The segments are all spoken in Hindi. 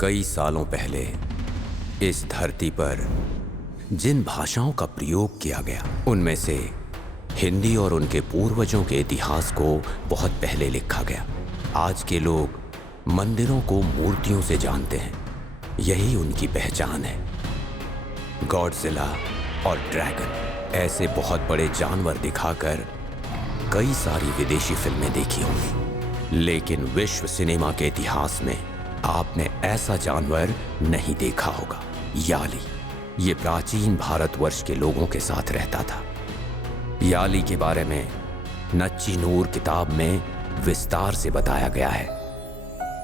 कई सालों पहले इस धरती पर जिन भाषाओं का प्रयोग किया गया उनमें से हिंदी और उनके पूर्वजों के इतिहास को बहुत पहले लिखा गया। आज के लोग मंदिरों को मूर्तियों से जानते हैं, यही उनकी पहचान है। गॉडजिला और ड्रैगन ऐसे बहुत बड़े जानवर दिखाकर कई सारी विदेशी फिल्में देखी होंगी, लेकिन विश्व सिनेमा के इतिहास में आपने ऐसा जानवर नहीं देखा होगा। याली ये प्राचीन भारतवर्ष के लोगों के साथ रहता था। याली के बारे में नच्ची नूर किताब में विस्तार से बताया गया है।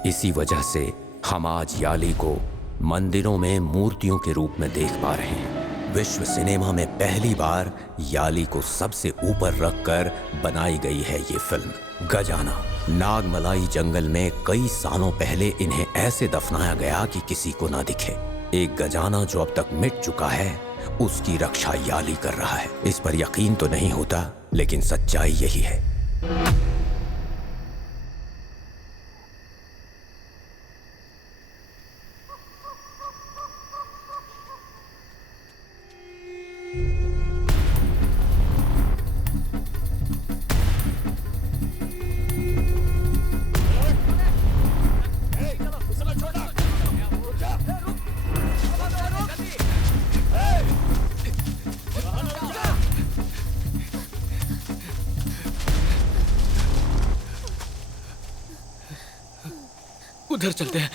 इसी वजह से हम आज याली को मंदिरों में मूर्तियों के रूप में देख पा रहे हैं। विश्व सिनेमा में पहली बार याली को सबसे ऊपर रखकर बनाई गई है ये फिल्म। गजाना नागमलाई जंगल में कई सालों पहले इन्हें ऐसे दफनाया गया कि किसी को ना दिखे। एक गजाना जो अब तक मिट चुका है, उसकी रक्षा याली कर रहा है। इस पर यकीन तो नहीं होता, लेकिन सच्चाई यही है। उधर चलते हैं।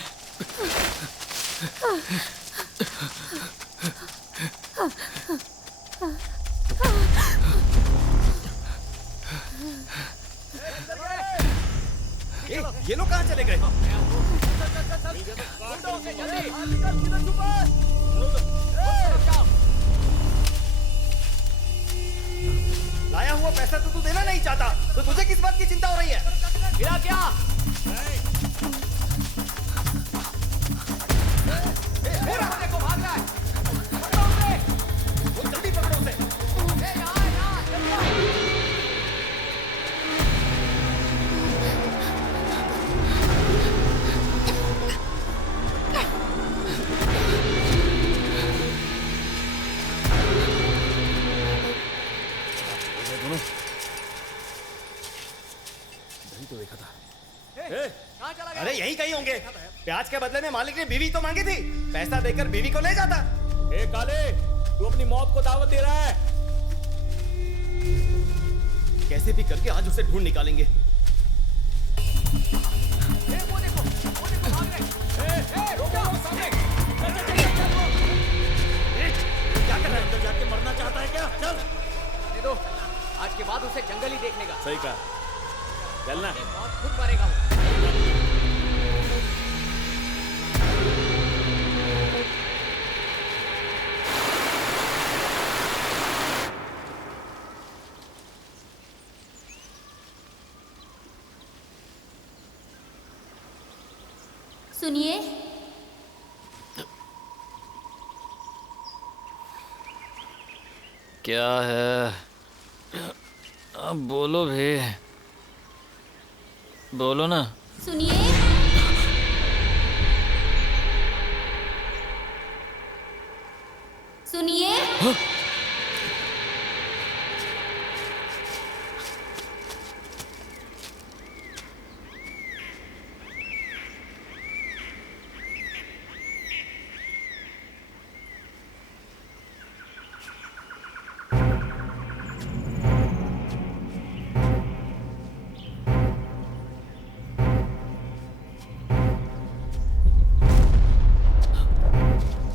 ये लोग कहाँ चले गए? लाया हुआ पैसा तो तू देना नहीं चाहता, तो तुझे किस बात की चिंता हो रही है? गिरा क्या? देखो भाग रहा है। पकड़ो उसे। वो जल्दी पकड़ो उसे। तो देखा था। अरे यही कहीं होंगे। प्याज के बदले में मालिक ने बीवी तो मांगी थी, पैसा देकर बीवी को ले जाता। ए काले, तू अपनी मौत को दावत दे रहा है। कैसे भी करके आज उसे ढूंढ निकालेंगे। वो देखो भाग रहे। रोको सामने। क्या कर रहा है? अंदर जाके मरना चाहता है क्या? चल दे दो, आज के बाद उसे जंगल ही देखने का। सही कहा, चलना। बहुत खुद मरेगा वो। सुनिए, क्या है? अब बोलो भी, बोलो ना। सुनिए, सुनिए।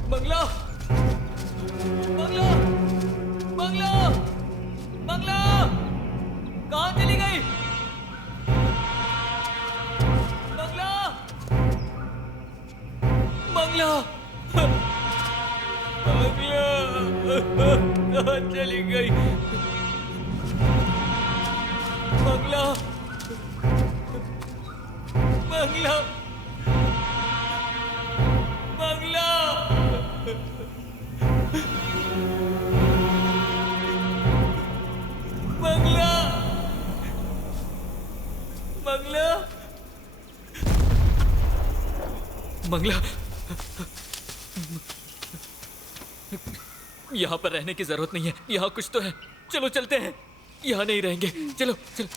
बंगला, बंगला, बंगला, बंगला, कहाँ चली गई? बंगला, बंगला, बंगला, कहाँ चली गई? बंगला, बंगला, बंगला, बंगला, बंगला, बंगला, यहाँ पर रहने की जरूरत नहीं है, यहाँ कुछ तो है। चलो चलते हैं, यहाँ नहीं रहेंगे। चलो चलो।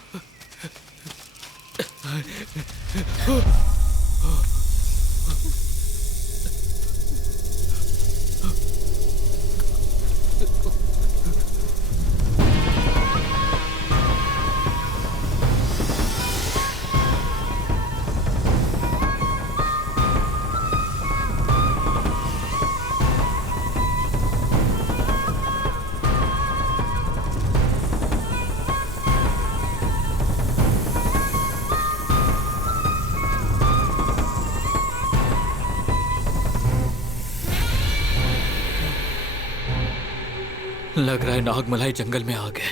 लग रहा है नागमलाई जंगल में आ गए।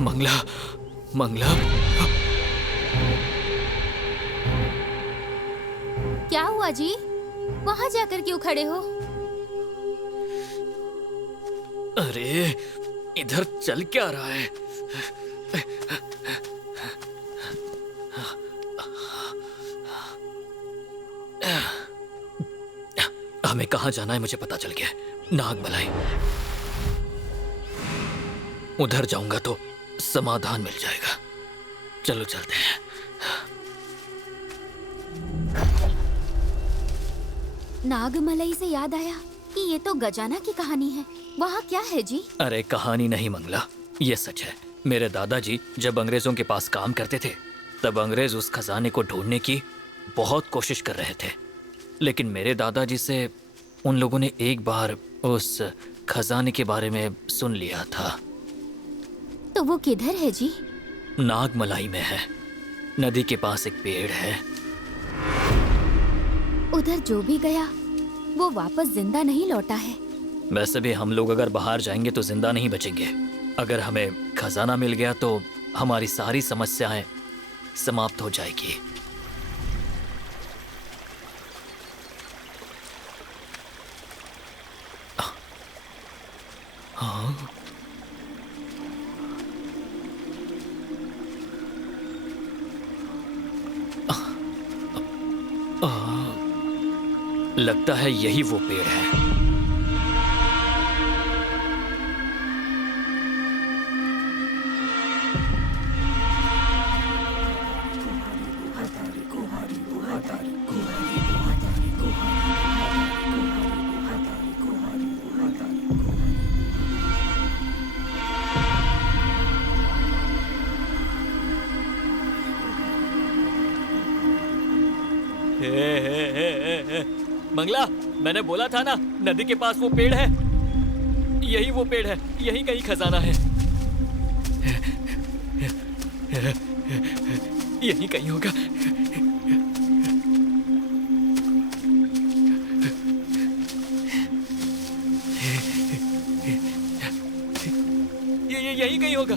मंगला, मंगला। क्या हुआ जी? वहां जाकर क्यों खड़े हो? अरे इधर चल क्या रहा है? हमें कहाँ जाना है मुझे पता चल गया। नागमलाई। उधर जाऊंगा तो समाधान मिल जाएगा। चलो चलते हैं। नागमलाई से याद आया कि ये तो गजाना की कहानी है। वहाँ क्या है जी? अरे कहानी नहीं मंगला, ये सच है। मेरे दादाजी जब अंग्रेजों के पास काम करते थे तब अंग्रेज उस खजाने को ढूंढने की बहुत कोशिश कर रहे थे, लेकिन मेरे दादाजी से उन लोगों ने एक बार उस खजाने के बारे में सुन लिया था। तो वो किधर है जी? नागमलाई में है। नदी के पास एक पेड़ है। उधर जो भी गया वो वापस जिंदा नहीं लौटा है। वैसे भी हम लोग अगर बाहर जाएंगे तो जिंदा नहीं बचेंगे। अगर हमें खजाना मिल गया तो हमारी सारी समस्याएं समाप्त हो जाएगी। हाँ? लगता है यही वो पेड़ है। मंगला, मैंने बोला था ना नदी के पास वो पेड़ है। यही वो पेड़ है, यही कहीं खजाना है। यही कहीं होगा। यही कहीं होगा।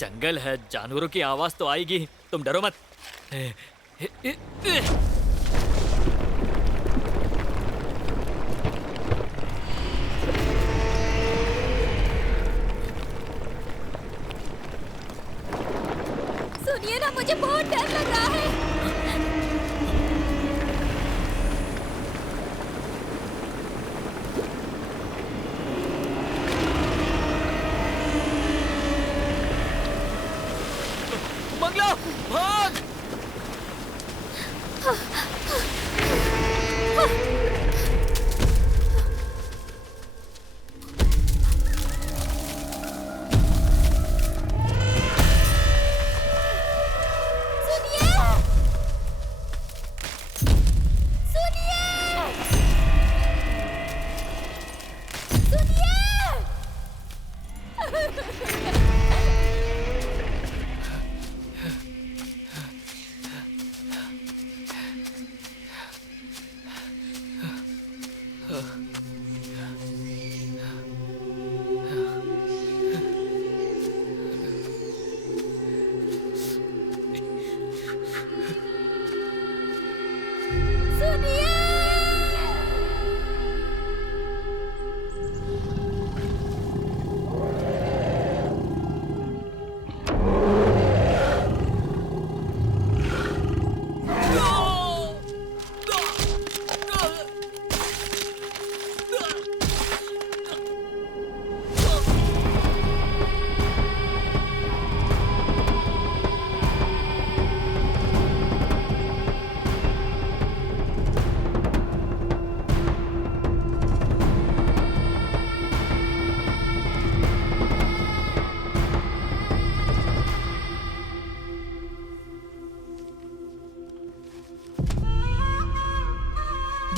जंगल है, जानवरों की आवाज तो आएगी। तुम डरो मत। सुनिए ना, मुझे बहुत डर लग रहा है। मंगला, भाग! सुनिए!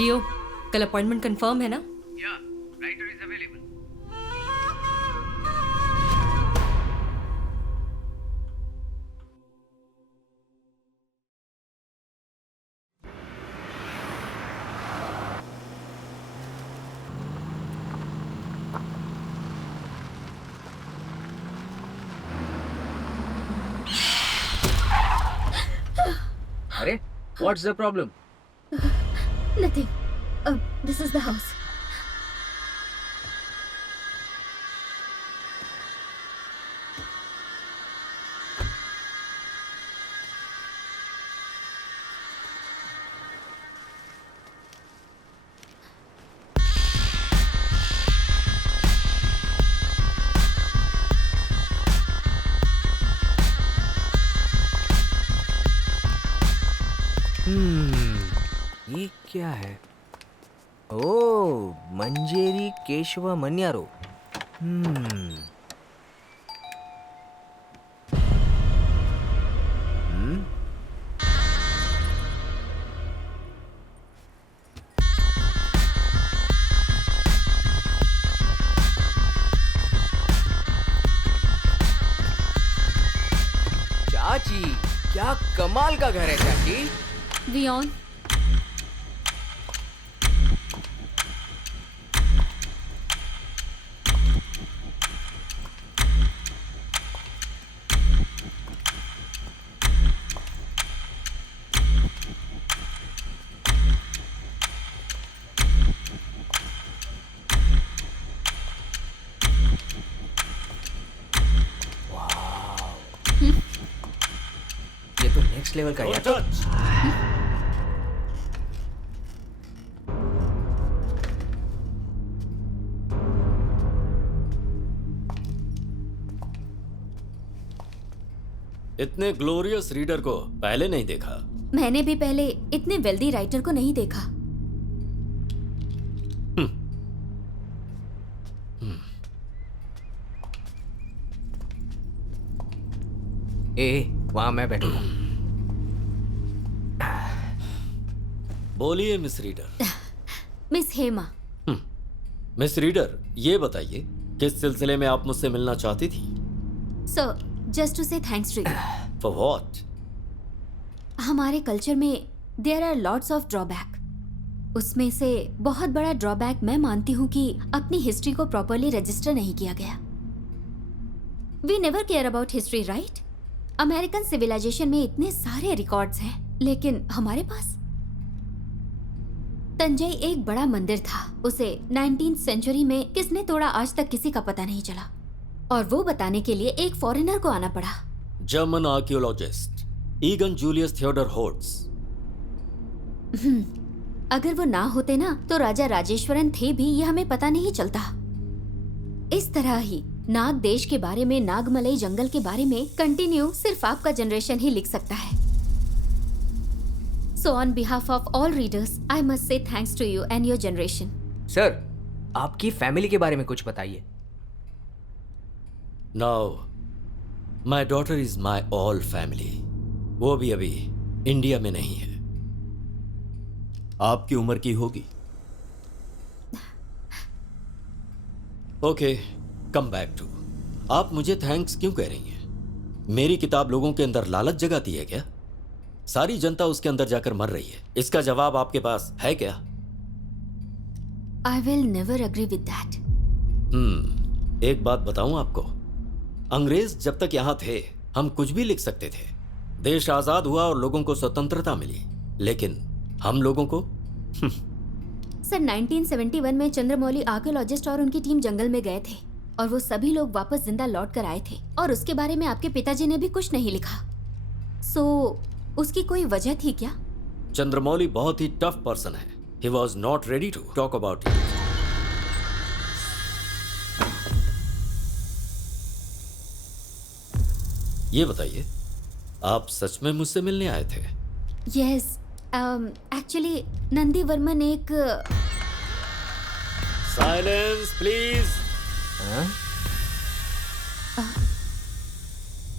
लियो, कल अपॉइंटमेंट कंफर्म है ना? अरे, what's the problem? Nothing. This is the house. ये क्या है? ओ, मंजेरी केशव मन्यारो। चाची, क्या कमाल का घर है चाची। Vion. ये तो नेक्स्ट लेवल का है। इतने ग्लोरियस रीडर को पहले नहीं देखा। मैंने भी पहले इतने वेल्दी राइटर को नहीं देखा। वहां मैं बैठूंगा। बोलिए miss reader. Miss Hema. Miss reader, ये बताइए किस सिलसिले में आप मुझसे मिलना चाहती थी? Sir, just to say thanks to you. For what? हमारे कल्चर में there are lots of drawback. उसमें से बहुत बड़ा ड्रॉबैक मैं मानती हूँ कि अपनी हिस्ट्री को प्रॉपरली रजिस्टर नहीं किया गया। We never care about history, right? American civilisation में इतने सारे रिकॉर्ड्स हैं, लेकिन हमारे पास तंजई एक बड़ा मंदिर था। उसे 19th सेंचुरी में किसने तोड़ा आज तक किसी का पता नहीं चला, और वो बताने के लिए एक फॉरेनर को आना पड़ा। German archaeologist Eugen Julius Theodor Hultzsch. अगर वो ना होते ना तो राजा राजेश्वरन थे भी, ये हमें पता नहीं चलता। इस तरह ही नाग देश के बारे में, नागमलई जंगल के बारे में कंटिन्यू सिर्फ आपका जनरेशन ही लिख सकता है। So on behalf of all readers I must say thanks to you and your generation. Sir, आपकी फैमिली के बारे में कुछ बताइए। Now my daughter is my all family. वो भी अभी इंडिया में नहीं है। आपकी उम्र की होगी। Okay, come back to. आप मुझे थैंक्स क्यों कह रही हैं? मेरी किताब लोगों के अंदर लालच जगाती है क्या? सारी जनता उसके अंदर जाकर मर रही है। इसका जवाब आपके पास है क्या? I will never agree with that. एक बात बताऊं आपको, अंग्रेज जब तक यहां थे हम कुछ भी लिख सकते थे। देश आजाद हुआ और लोगों को स्वतंत्रता मिली, लेकिन हम लोगों को सर, 1971 में चंद्रमौली आर्कियोलॉजिस्ट और उनकी टीम जंगल में गए थे और वो सभी लोग वापस जिंदा लौट कर आए थे, और उसके बारे में आपके पिताजी ने भी कुछ नहीं लिखा। सो उसकी कोई वजह थी क्या? चंद्रमौली बहुत ही टफ पर्सन है। He was not ready to talk about it. ये बताइए, आप सच में मुझसे मिलने आए थे? यस, एक्चुअली नंदी वर्मन एक साइलेंस प्लीज।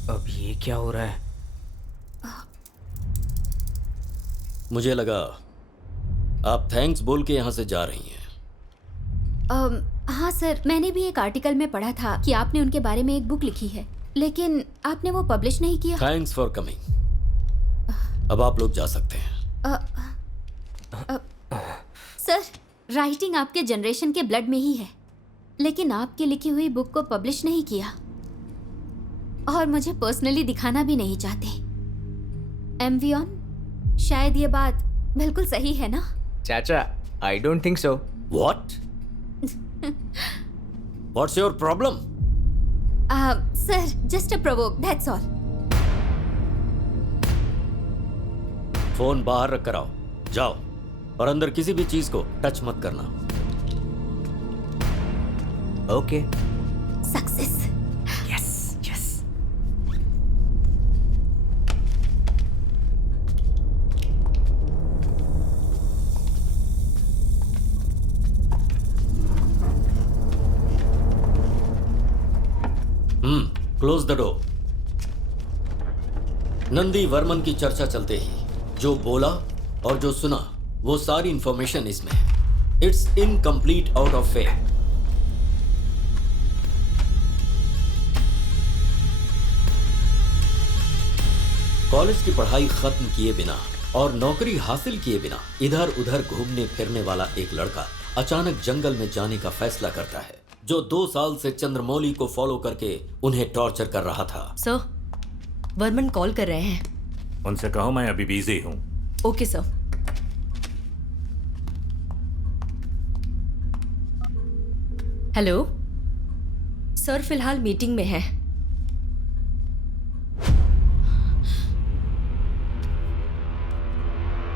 अब ये क्या हो रहा है? मुझे लगा आप थैंक्स बोल के यहाँ से जा रही हैं। हाँ सर, मैंने भी एक आर्टिकल में पढ़ा था कि आपने उनके बारे में एक बुक लिखी है, लेकिन आपने वो पब्लिश नहीं किया। Thanks for coming. अब आप लोग जा सकते हैं। सर, राइटिंग आपके जनरेशन के ब्लड में ही है, लेकिन आपकी लिखी हुई बुक को पब्लिश नहीं किया और मुझे पर्सनली दिखाना भी नहीं चाहते। एमवियन, शायद ये बात बिल्कुल सही है ना? चाचा, I don't think so. What? What's your problem? Sir, just a provoke, that's all. Phone बाहर रख कर आओ, जाओ, और अंदर किसी भी चीज को टच मत करना। Okay. Success. Yes yes. Close the door. Nandi Varman की चर्चा चलते ही जो बोला और जो सुना वो सारी इंफॉर्मेशन इसमें है। It's incomplete out of faith. College की पढ़ाई खत्म किए बिना और नौकरी हासिल किए बिना इधर उधर घूमने फिरने वाला एक लड़का अचानक जंगल में जाने का फैसला करता है, जो 2 साल से चंद्रमौली को फॉलो करके उन्हें टॉर्चर कर रहा था। सर, वर्मन कॉल कर रहे हैं। उनसे कहो मैं अभी बिजी हूँ। Okay sir. हेलो सर, फिलहाल मीटिंग में है।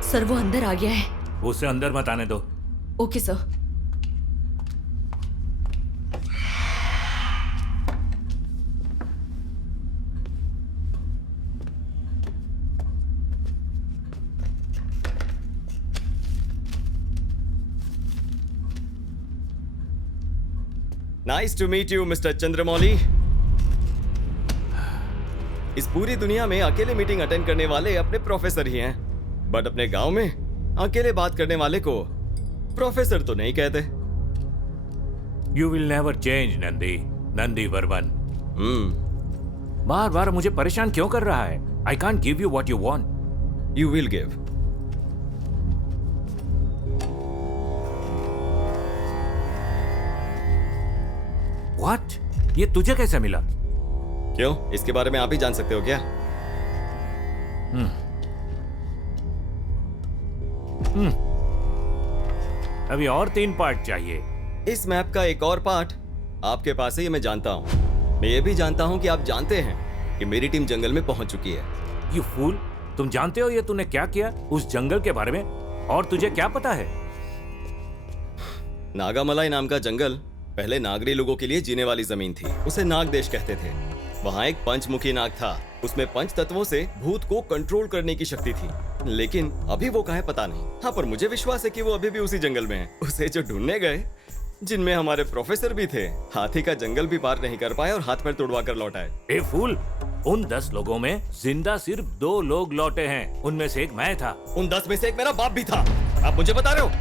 सर, वो अंदर आ गया है। उसे अंदर मत आने दो। Okay sir. Nice to meet you mister Chandramouli. इस पूरी दुनिया में अकेले मीटिंग अटेंड करने वाले अपने प्रोफेसर ही हैं, बट अपने गांव में अकेले बात करने वाले को प्रोफेसर तो नहीं कहते। You will never change Nandi Varman. बार बार मुझे परेशान क्यों कर रहा है? I can't give you what you want. You will give. What? ये तुझे कैसे मिला? क्यों, इसके बारे में आप ही जान सकते हो क्या? अभी और 3 पार्ट चाहिए। इस मैप का एक और पार्ट आपके पास है, ये मैं जानता हूँ। मैं ये भी जानता हूँ कि आप जानते हैं कि मेरी टीम जंगल में पहुंच चुकी है। यू फूल, तुम जानते हो ये तूने क्या किया उस जंगल के बारे में? और तुझे क्या पता है? नागामलाई नाम का जंगल पहले नागरी लोगों के लिए जीने वाली जमीन थी। उसे नाग देश कहते थे। वहाँ एक पंचमुखी नाग था। उसमें 5 तत्वों से भूत को कंट्रोल करने की शक्ति थी, लेकिन अभी वो कहाँ है पता नहीं। हाँ, पर मुझे विश्वास है कि वो अभी भी उसी जंगल में है। उसे जो ढूंढने गए, जिनमें हमारे प्रोफेसर भी थे, हाथी का जंगल भी पार नहीं कर पाए और हाथ पैर तोड़वा कर लौट आए। ए फूल, उन 10 लोगों में जिंदा सिर्फ 2 लोग लौटे हैं। उनमें से एक मैं था। उन 10 में से एक मेरा बाप भी था। आप मुझे बता रहे हो?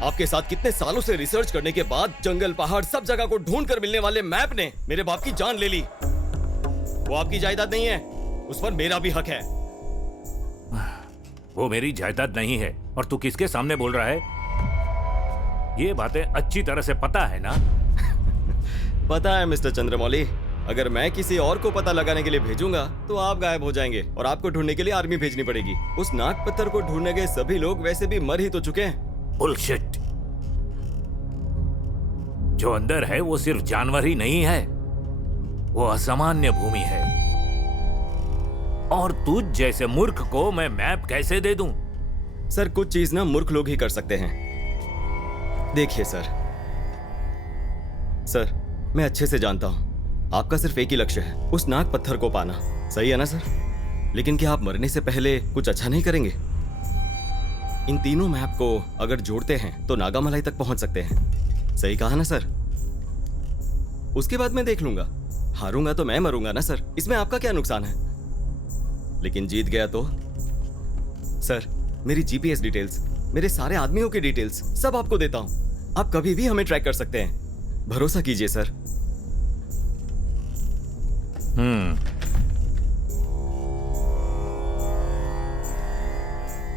आपके साथ कितने सालों से रिसर्च करने के बाद जंगल पहाड़ सब जगह को ढूंढ कर मिलने वाले मैप ने मेरे बाप की जान ले ली। वो आपकी जायदाद नहीं है, उस पर मेरा भी हक है। वो मेरी जायदाद नहीं है और तू किसके सामने बोल रहा है? ये बातें अच्छी तरह से पता है ना? पता है मिस्टर चंद्रमौली। अगर मैं किसी और को पता लगाने के लिए भेजूंगा तो आप गायब हो जाएंगे और आपको ढूंढने के लिए आर्मी भेजनी पड़ेगी। उस नाग पत्थर को ढूंढने गए सभी लोग वैसे भी मर ही तो चुके हैं। बुलशिट। जो अंदर है वो सिर्फ जानवर ही नहीं है, वो असामान्य भूमि है। और तुझ जैसे मूर्ख को मैं मैप कैसे दे दूं? सर, कुछ चीज ना मूर्ख लोग ही कर सकते हैं। देखिए सर, मैं अच्छे से जानता हूं आपका सिर्फ एक ही लक्ष्य है, उस नाग पत्थर को पाना। सही है ना सर? लेकिन क्या आप मरने से पहले कुछ अच्छा नहीं करेंगे? इन तीनों मैप को अगर जोड़ते हैं तो नागामलाई तक पहुंच सकते हैं। सही कहा ना सर? उसके बाद मैं देख लूंगा। हारूंगा तो मैं मरूंगा ना सर, इसमें आपका क्या नुकसान है? लेकिन जीत गया तो? सर, मेरी जीपीएस डिटेल्स मेरे सारे आदमियों की डिटेल्स सब आपको देता हूँ। आप कभी भी हमें ट्रैक कर सकते हैं, भरोसा कीजिए sir.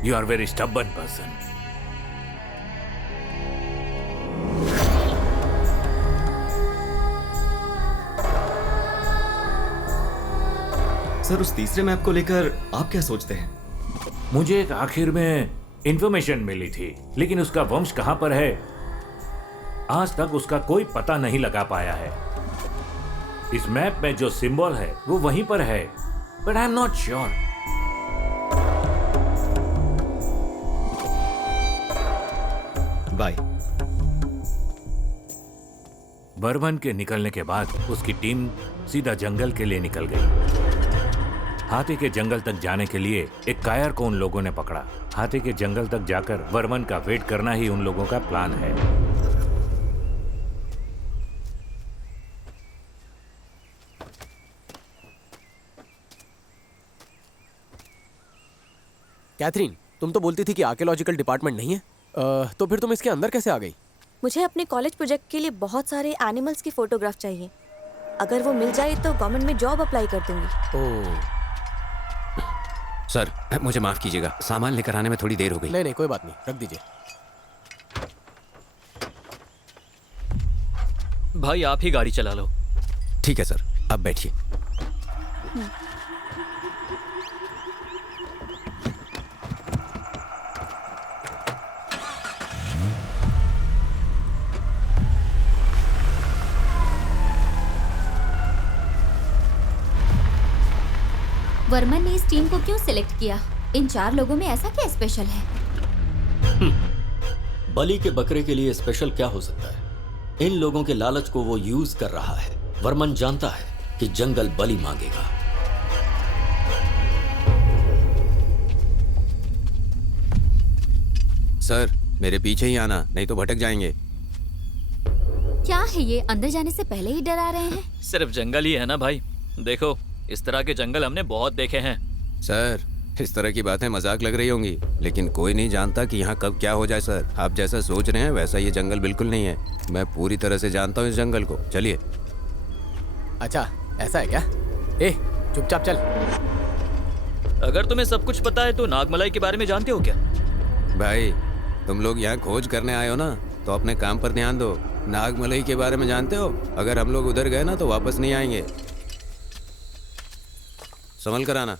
You are very stubborn person. Sir, उस तीसरे मैप को लेकर आप क्या सोचते हैं? मुझे एक आखिर में इंफॉर्मेशन मिली थी, लेकिन उसका वंश कहां पर है आज तक उसका कोई पता नहीं लगा पाया है। इस मैप में जो सिंबल है वो वहीं पर है, but I am not sure. Bye. Burman के निकलने के बाद उसकी टीम सीधा जंगल के लिए निकल गई। हाथी के जंगल तक जाने के लिए एक कायर को उन लोगों ने पकड़ा। हाथी के जंगल तक जाकर वर्मन का वेट करना ही उन लोगों का प्लान है। कैथरीन, तुम तो बोलती थी कि आर्कियोलॉजिकल डिपार्टमेंट नहीं है, तो फिर तुम इसके अंदर कैसे आ गई? मुझे अपने कॉलेज प्रोजेक्ट के लिए बहुत सारे एनिमल्स की फोटोग्राफ चाहिए। अगर वो मिल जाए तो गवर्नमेंट में जॉब अप्लाई कर दूंगी। ओह सर, मुझे माफ कीजिएगा, सामान लेकर आने में थोड़ी देर हो गई। नहीं नहीं, कोई बात नहीं, रख दीजिए। भाई आप ही गाड़ी चला लो। ठीक है सर, अब बैठिए। वर्मन ने इस टीम को क्यों सिलेक्ट किया? इन 4 लोगों में ऐसा क्या स्पेशल है? बलि के बकरे के लिए स्पेशल क्या हो सकता है? इन लोगों के लालच को वो यूज कर रहा है। वर्मन जानता है कि जंगल बलि मांगेगा। सर, मेरे पीछे ही आना, नहीं तो भटक जाएंगे। क्या है ये, अंदर जाने से पहले ही डरा रहे हैं? सिर्फ जंगल ही है ना भाई, देखो इस तरह के जंगल हमने बहुत देखे हैं। सर, इस तरह की बातें मजाक लग रही होंगी, लेकिन कोई नहीं जानता कि यहाँ कब क्या हो जाए। सर, आप जैसा सोच रहे हैं वैसा ये जंगल बिल्कुल नहीं है। मैं पूरी तरह से जानता हूँ इस जंगल को। चलिए। अच्छा, ऐसा है क्या? ए, चुपचाप चल। अगर तुम्हें सब कुछ पता है तो नागमलाई के बारे में जानते हो क्या? भाई, तुम लोग यहाँ खोज करने आए हो ना, तो अपने काम पर ध्यान दो। नागमलाई के बारे में जानते हो? अगर हम लोग उधर गए ना तो वापस नहीं आएंगे। संभल कर आना।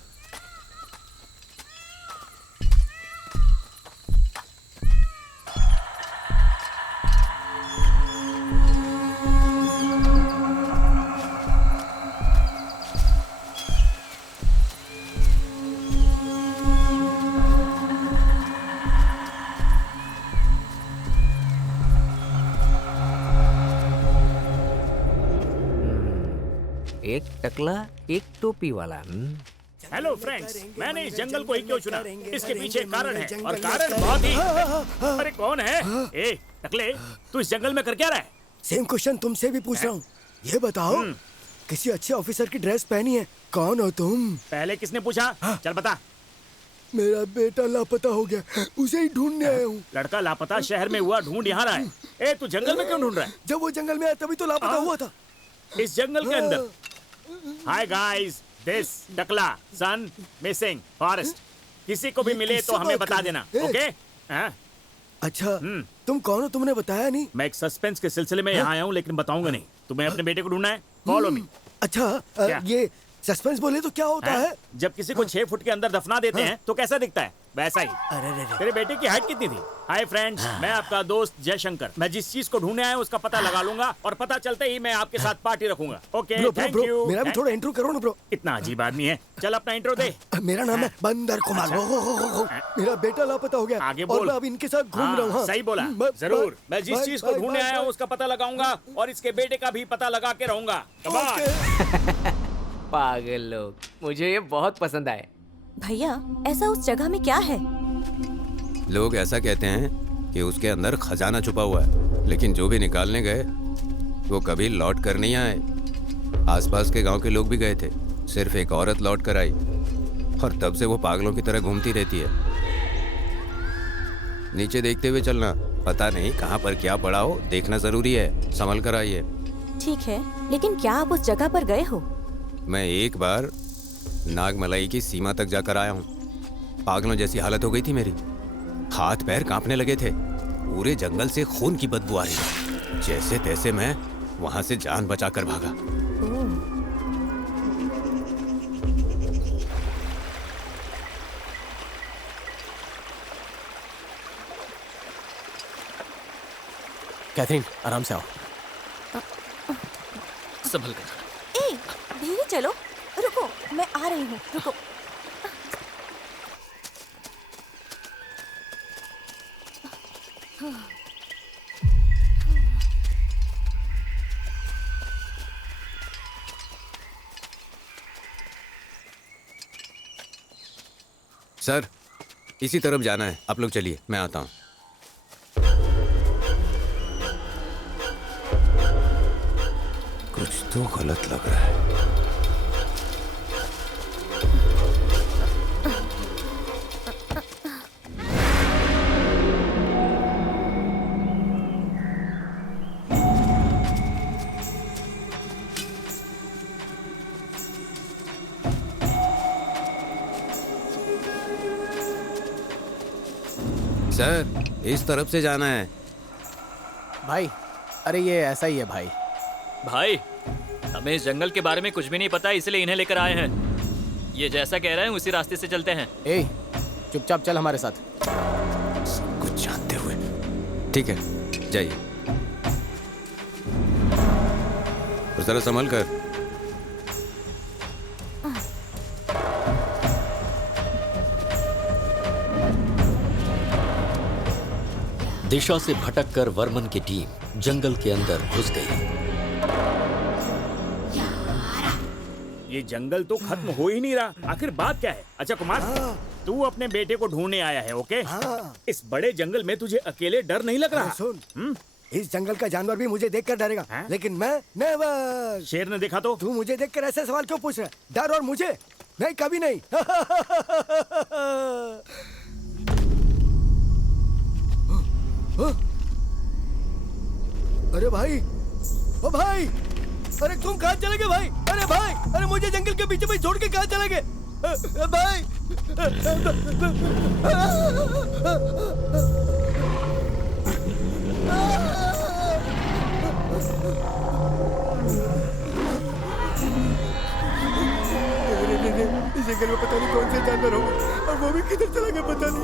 एक टकला एक टोपी वाला। हेलो फ्रेंड्स, मैंने इस जंगल को ही क्यों चुना? इसके पीछे एक कारण है, और कारण बहुत ही। अरे कौन है? ए टकले, तू इस जंगल में कर क्या रहा है? सेम क्वेश्चन तुमसे भी पूछ रहा हूँ। ये बताओ, किसी अच्छे ऑफिसर की ड्रेस पहनी है, कौन हो तुम? पहले किसने पूछा? चल बता। मेरा बेटा लापता हो गया, उसे ही ढूंढने आया हूँ। लड़का लापता शहर में हुआ, ढूंढ यहाँ रहा है। ए, तू जंगल में क्यों ढूंढ रहा है? जब वो जंगल में आया तभी तो लापता हुआ था। इस जंगल के अंदर? हाय गाइस, दिस टकला सन मिसिंग फॉरेस्ट। किसी को भी मिले तो हमें बता देना, ओके? अच्छा, तुम कौन हो? तुमने बताया नहीं। मैं एक सस्पेंस के सिलसिले में यहाँ आया हूँ, लेकिन बताऊंगा नहीं। तुम्हें अपने बेटे को ढूंढना है, फॉलो मी। अच्छा, ये सस्पेंस बोले तो क्या होता है? जब किसी को 6 फुट के अंदर दफना देते हैं तो कैसा दिखता है? वैसा ही। तेरे बेटे की हाइट कितनी थी? हाय फ्रेंड्स, मैं आपका दोस्त जयशंकर। मैं जिस चीज को ढूंढने आया हूं उसका पता लगा लूंगा, और पता चलते ही मैं आपके साथ पार्टी रखूंगा। Okay, thank you. मेरा भी थोड़ा इंट्रो करो ना ब्रो। इतना अजीब आदमी है। चल अपना इंट्रो दे। मेरा नाम है बंदर कुमार। मेरा बेटा लापता हो गया, आगे बोल। और मैं अब इनके साथ घूम रहा हूँ। सही बोला। जरूर, मैं जिस चीज को ढूंढने आया हूँ उसका पता लगाऊंगा, और इसके बेटे का भी पता लगा के रहूंगा। पागल लोग, मुझे ये बहुत पसंद आए। भैया, ऐसा उस जगह में क्या है? लोग ऐसा कहते हैं कि उसके अंदर खजाना छुपा हुआ है, लेकिन जो भी निकालने गए वो कभी लौट कर नहीं आए। आसपास के गांव के लोग भी गए थे, सिर्फ एक औरत लौट कर आई, और तब से वो पागलों की तरह घूमती रहती है। नीचे देखते हुए चलना, पता नहीं कहाँ पर क्या पड़ा हो, देखना जरूरी है। संभल कर आइए। ठीक है, लेकिन क्या आप उस जगह पर गए हो? मैं एक बार नागमलाई की सीमा तक जाकर आया हूँ। पागलों जैसी हालत हो गई थी मेरी, हाथ पैर कांपने लगे थे, पूरे जंगल से खून की बदबू आ रही थी। जैसे तैसे मैं वहां से जान बचाकर भागा। कैथरीन, आराम से आओ। संभल कर। ए, धीरे चलो। रुको, मैं आ रही हूँ, रुको। सर, इसी तरफ जाना है, आप लोग चलिए, मैं आता हूँ। कुछ तो गलत लग रहा है। सर, इस तरफ से जाना है। भाई, अरे ये ऐसा ही है भाई। भाई, हमें इस जंगल के बारे में कुछ भी नहीं पता, इसलिए इन्हें लेकर आए हैं। ये जैसा कह रहे हैं उसी रास्ते से चलते हैं। ए, चुपचाप चल हमारे साथ। सब कुछ जानते हुए। ठीक है, जाइए। और जरा संभल कर। दिशा से भटककर वर्मन की टीम जंगल के अंदर घुस गई। ये जंगल तो खत्म हो ही नहीं रहा, आखिर बात क्या है? अच्छा कुमार, तू अपने बेटे को ढूंढने आया है, ओके? इस बड़े जंगल में तुझे अकेले डर नहीं लग रहा? सुन, इस जंगल का जानवर भी मुझे देखकर डरेगा, लेकिन मैं नेवर। शेर ने देखा तो? तू मुझे देखकर ऐसे सवाल क्यों पूछ रहा है? डर और मुझे? नहीं, कभी नहीं। अरे भाई, ओ भाई, अरे तुम कहाँ चले गए भाई? अरे भाई, अरे मुझे जंगल के बीच में छोड़ के कहाँ चले गए भाई? इस जंगल में पता नहीं कौन से जानवर होंगे और वो भी किधर चला गया पता नहीं।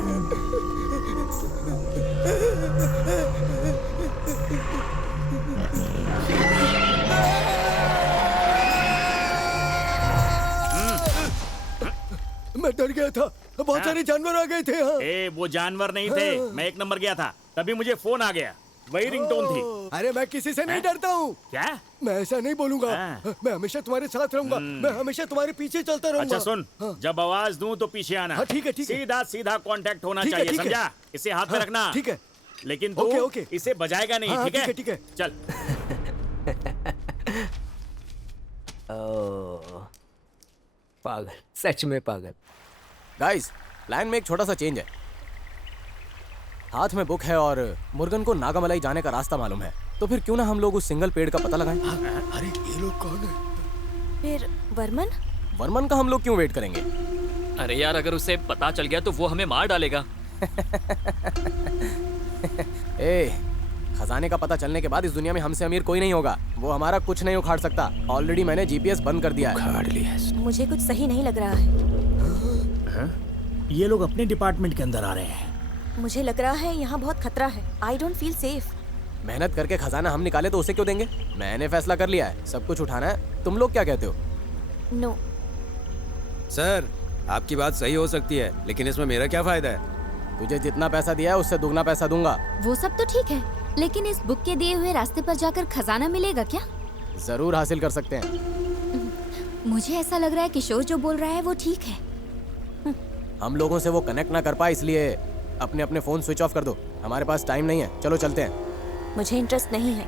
मैं डर गया था, बहुत सारे जानवर आ गए थे। ए, वो जानवर नहीं थे, मैं एक नंबर गया था, तभी मुझे फोन आ गया, वही रिंगटोन थी। अरे मैं किसी से नहीं डरता हूँ। क्या? मैं ऐसा नहीं बोलूंगा। मैं हमेशा तुम्हारे साथ रहूंगा, मैं हमेशा तुम्हारे पीछे चलता रहूंगा। अच्छा सुन, जब आवाज दूं तो पीछे आना। ठीक है, ठीक है। सीधा सीधा कांटेक्ट होना चाहिए, समझा? इसे हाथ में रखना। ठीक है। लेकिन तू इसे बजाएगा नहीं, ठीक है? ठीक है। चल। पागल, सच में पागल। गाइस, प्लान में एक छोटा सा चेंज है। हाथ में बुक है और मुर्गन को नागामलाई जाने का रास्ता मालूम है, तो फिर क्यों ना हम लोग उस सिंगल पेड़ का पता लगाएं? अरे ये लोग कौन है? फिर वर्मन? वर्मन का हम लोग क्यों वेट करेंगे? अरे यार, अगर उसे पता चल गया तो वो हमें मार डालेगा। ए, खजाने का पता चलने के बाद इस दुनिया में हमसे अमीर कोई नहीं होगा। वो हमारा कुछ नहीं उखाड़ सकता। ऑलरेडी मैंने जीपीएस बंद कर दिया है। उखाड़ लिया है। मुझे कुछ सही नहीं लग रहा है। ये लोग अपने डिपार्टमेंट के अंदर आ रहे हैं। मुझे लग रहा है यहाँ बहुत खतरा है। I don't feel safe. मेहनत करके खजाना हम निकाले तो उसे क्यों देंगे? मैंने फैसला कर लिया है, सब कुछ उठाना है। तुम लोग क्या कहते हो? नो। सर, आपकी बात सही हो सकती है, लेकिन इसमें मेरा क्या फायदा है? तुझे जितना पैसा दिया है उससे दुगना पैसा दूंगा। वो सब तो ठीक है, लेकिन इस बुक के दिए हुए रास्ते पर जाकर खजाना मिलेगा क्या? जरूर हासिल कर सकते हैं। मुझे ऐसा लग रहा है किशोर जो बोल रहा है वो ठीक है। हम लोगों से वो कनेक्ट ना कर पाए, इसलिए अपने अपने फोन स्विच ऑफ कर दो। हमारे पास टाइम नहीं है, चलो चलते हैं। मुझे इंटरेस्ट नहीं है,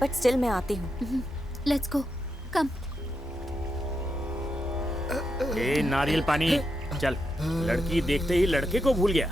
बट स्टिल मैं आती हूँ। लेट्स गो, कम। ए, नारियल पानी। चल, लड़की देखते ही लड़के को भूल गया।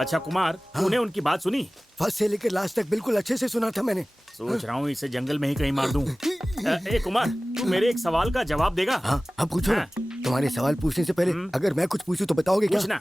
अच्छा कुमार, तूने उनकी बात सुनी? फर्स्ट से लेकर लास्ट तक बिल्कुल अच्छे से सुना था मैंने। सोच रहा हूँ इसे जंगल में ही कहीं मार दूं। ए कुमार, तू मेरे एक सवाल का जवाब देगा? हाँ, अब पूछो ना। तुम्हारे सवाल पूछने से पहले अगर मैं कुछ पूछूं तो बताओगे क्या? पूछना।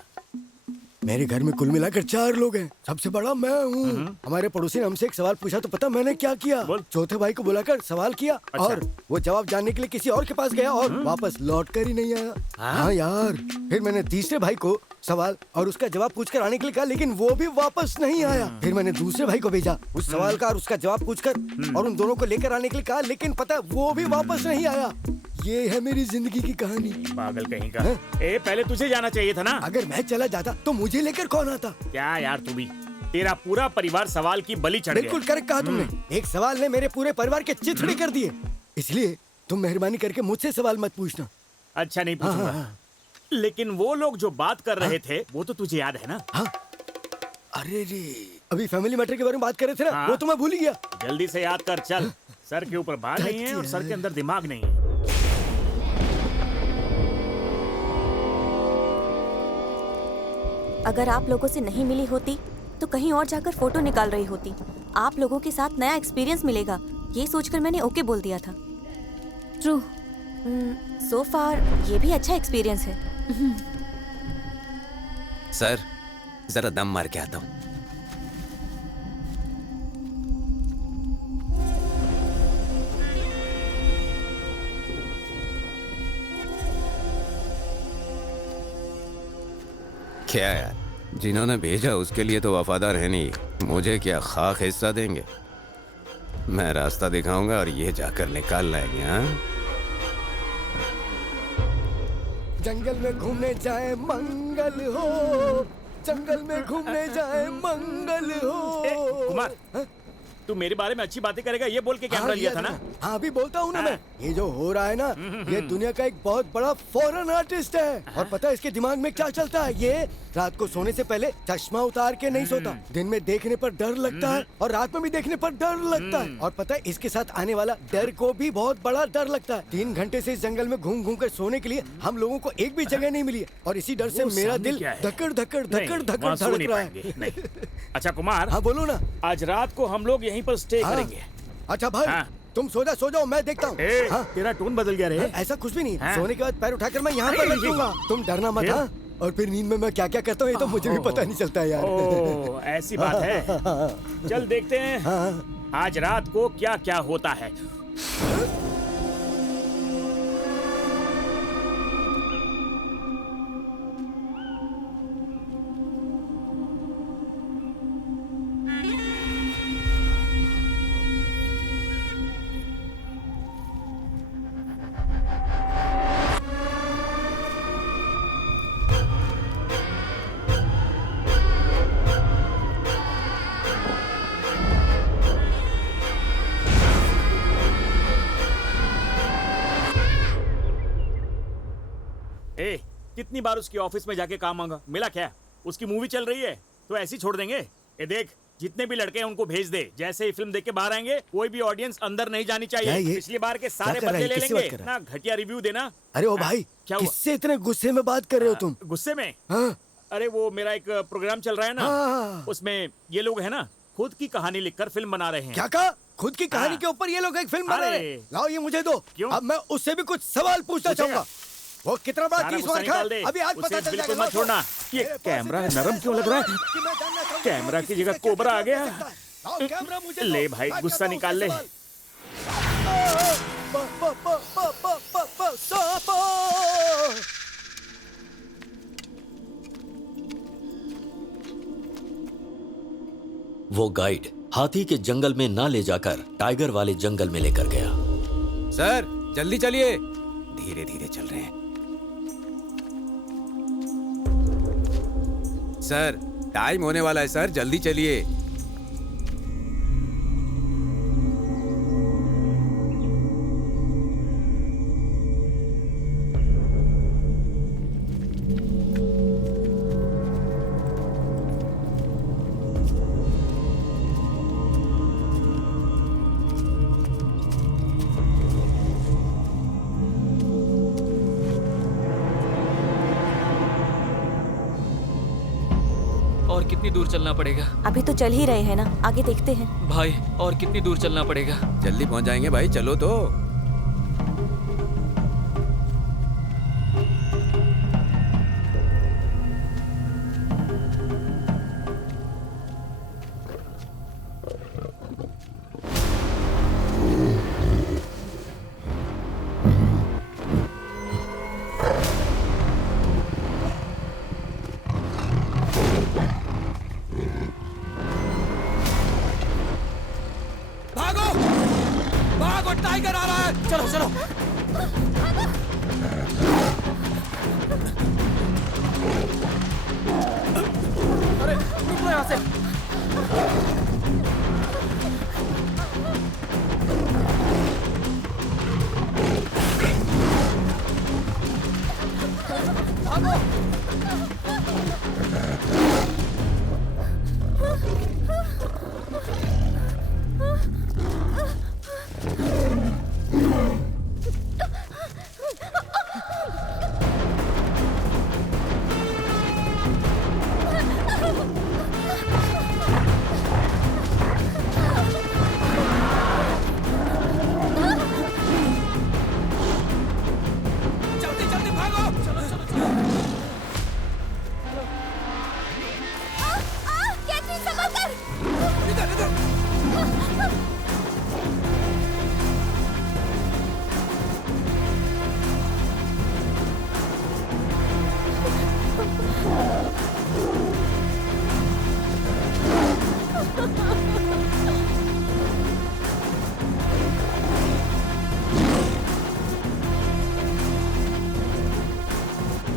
मेरे घर में कुल मिलाकर 4 लोग हैं, सबसे बड़ा मैं हूँ। हमारे पड़ोसी ने हमसे एक सवाल पूछा तो पता मैंने क्या किया? चौथे भाई को बुलाकर सवाल किया। अच्छा। और वो जवाब जानने के लिए किसी और के पास गया और वापस लौट कर ही नहीं आया। हाँ यार, फिर मैंने तीसरे भाई को सवाल और उसका जवाब पूछकर आने के लिए कहा, लेकिन वो भी वापस नहीं आया। फिर मैंने दूसरे भाई को भेजा उस सवाल का और उसका जवाब पूछकर और उन दोनों को लेकर आने के लिए कहा, लेकिन पता है वो भी वापस नहीं आया। ये है मेरी जिंदगी की कहानी। पागल कहीं का। ए पहले तुझे जाना चाहिए था ना। अगर मैं चला जाता तो मुझे लेकर कौन आता? क्या यार तू भी, तेरा पूरा परिवार सवाल की बलि चढ़ गया। बिल्कुल करेक्ट कहा तुमने। एक सवाल ने मेरे पूरे परिवार के चिथड़े कर दिए। इसलिए तुम मेहरबानी करके मुझसे सवाल मत पूछना। अच्छा नहीं पूछूंगा। लेकिन वो लोग जो बात कर रहे थे वो तो तुझे याद है ना? अरे रे, अभी फैमिली मैटर के बारे में बात कर रहे थे ना, वो तो मैं भूल ही गया। जल्दी से याद कर चल। सर के ऊपर बाल नहीं है और सर के अंदर दिमाग नहीं है। अगर आप लोगों से नहीं मिली होती तो कहीं और जाकर फोटो निकाल रही होती। आप लोगों के साथ नया एक्सपीरियंस मिलेगा, ये सोचकर मैंने ओके बोल दिया था। ट्रू। सो फार ये भी अच्छा एक्सपीरियंस है। सर, जरा दम मार के आता हूँ। क्या यार, जिन्होंने भेजा उसके लिए तो वफादार है नहीं, मुझे क्या खाक हिस्सा देंगे? मैं रास्ता दिखाऊंगा और ये जाकर निकाल लाएंगे। हाँ, जंगल में घूमने जाए मंगल हो, जंगल में घूमने जाए मंगल हो। कुमार, तू मेरे बारे में अच्छी बातें करेगा ये बोल के कैमरा लिया था ना? हाँ अभी बोलता हूँ ना मैं। ये जो हो रहा है ना, ये दुनिया का एक बहुत बड़ा फॉरेन आर्टिस्ट है। और पता है इसके दिमाग में क्या चलता है? ये रात को सोने से पहले चश्मा उतार के नहीं सोता। दिन में देखने पर डर लगता है और रात में भी देखने पर डर लगता है। और पता है इसके साथ आने वाला डर को भी बहुत बड़ा डर लगता है। 3 घंटे से इस जंगल में घूम घूम कर सोने के लिए हम लोगों को एक भी जगह नहीं मिली है और इसी डर से मेरा दिल धकड़ धकड़ धकड़ धकड़ धड़क रहा है। अच्छा कुमार, हाँ बोलो ना। आज रात को हम लोग यहीं पर स्टे करेंगे। अच्छा भाई, तुम सो जाओ, मैं देखता हूँ। तेरा टोन बदल गया रे। ऐसा कुछ भी नहीं। सोने के बाद पैर उठाकर मैं यहाँ पर रख दूंगा। तुम डरना मत। हाँ, और फिर नींद में मैं क्या क्या करता हूँ ये तो मुझे भी पता नहीं चलता यार। ओह, ऐसी बात है। चल देखते हैं आज रात को क्या क्या होता है। कितनी बार उसकी ऑफिस में जाके काम मांगा, मिला क्या? उसकी मूवी चल रही है तो ऐसे ही छोड़ देंगे? ये देख, जितने भी लड़के हैं उनको भेज दे। जैसे ही फिल्म देख के बाहर आएंगे कोई भी ऑडियंस अंदर नहीं जानी चाहिए। पिछली बार के सारे बदले ले लेंगे ना, घटिया रिव्यू देना। अरे ओ भाई, किससे इतने गुस्से में बात कर रहे हो तुम? गुस्से में? अरे वो मेरा एक प्रोग्राम चल रहा है ना, उसमें ये लोग है ना खुद की कहानी लिखकर फिल्म बना रहे हैं। क्या कहा? खुद की कहानी के ऊपर ये लोग एक फिल्म बना रहे हैं? लाओ ये मुझे दो। क्यों? अब मैं उससे भी कुछ सवाल पूछना चाहूंगा। वो कितना बड़ा चीज मार खा, अभी आज पता चल जाएगा। मत छोड़ना। ये कैमरा नरम क्यों लग रहा है? कैमरा की जगह कोबरा आ गया। ले भाई, गुस्सा निकाल ले। वो गाइड हाथी के जंगल में ना ले जाकर टाइगर वाले जंगल में लेकर गया। सर जल्दी चलिए, धीरे धीरे चल रहे हैं। सर टाइम होने वाला है सर, जल्दी चलिए। और कितनी दूर चलना पड़ेगा? अभी तो चल ही रहे हैं ना, आगे देखते हैं। भाई और कितनी दूर चलना पड़ेगा? जल्दी पहुंच जाएंगे भाई, चलो तो। भागो भागो, टाइगर आ रहा है। चलो चलो। अरे निकलो यहाँ से। जल्दी जल्दी भागो। चलो चलो चलो। इधर इधर।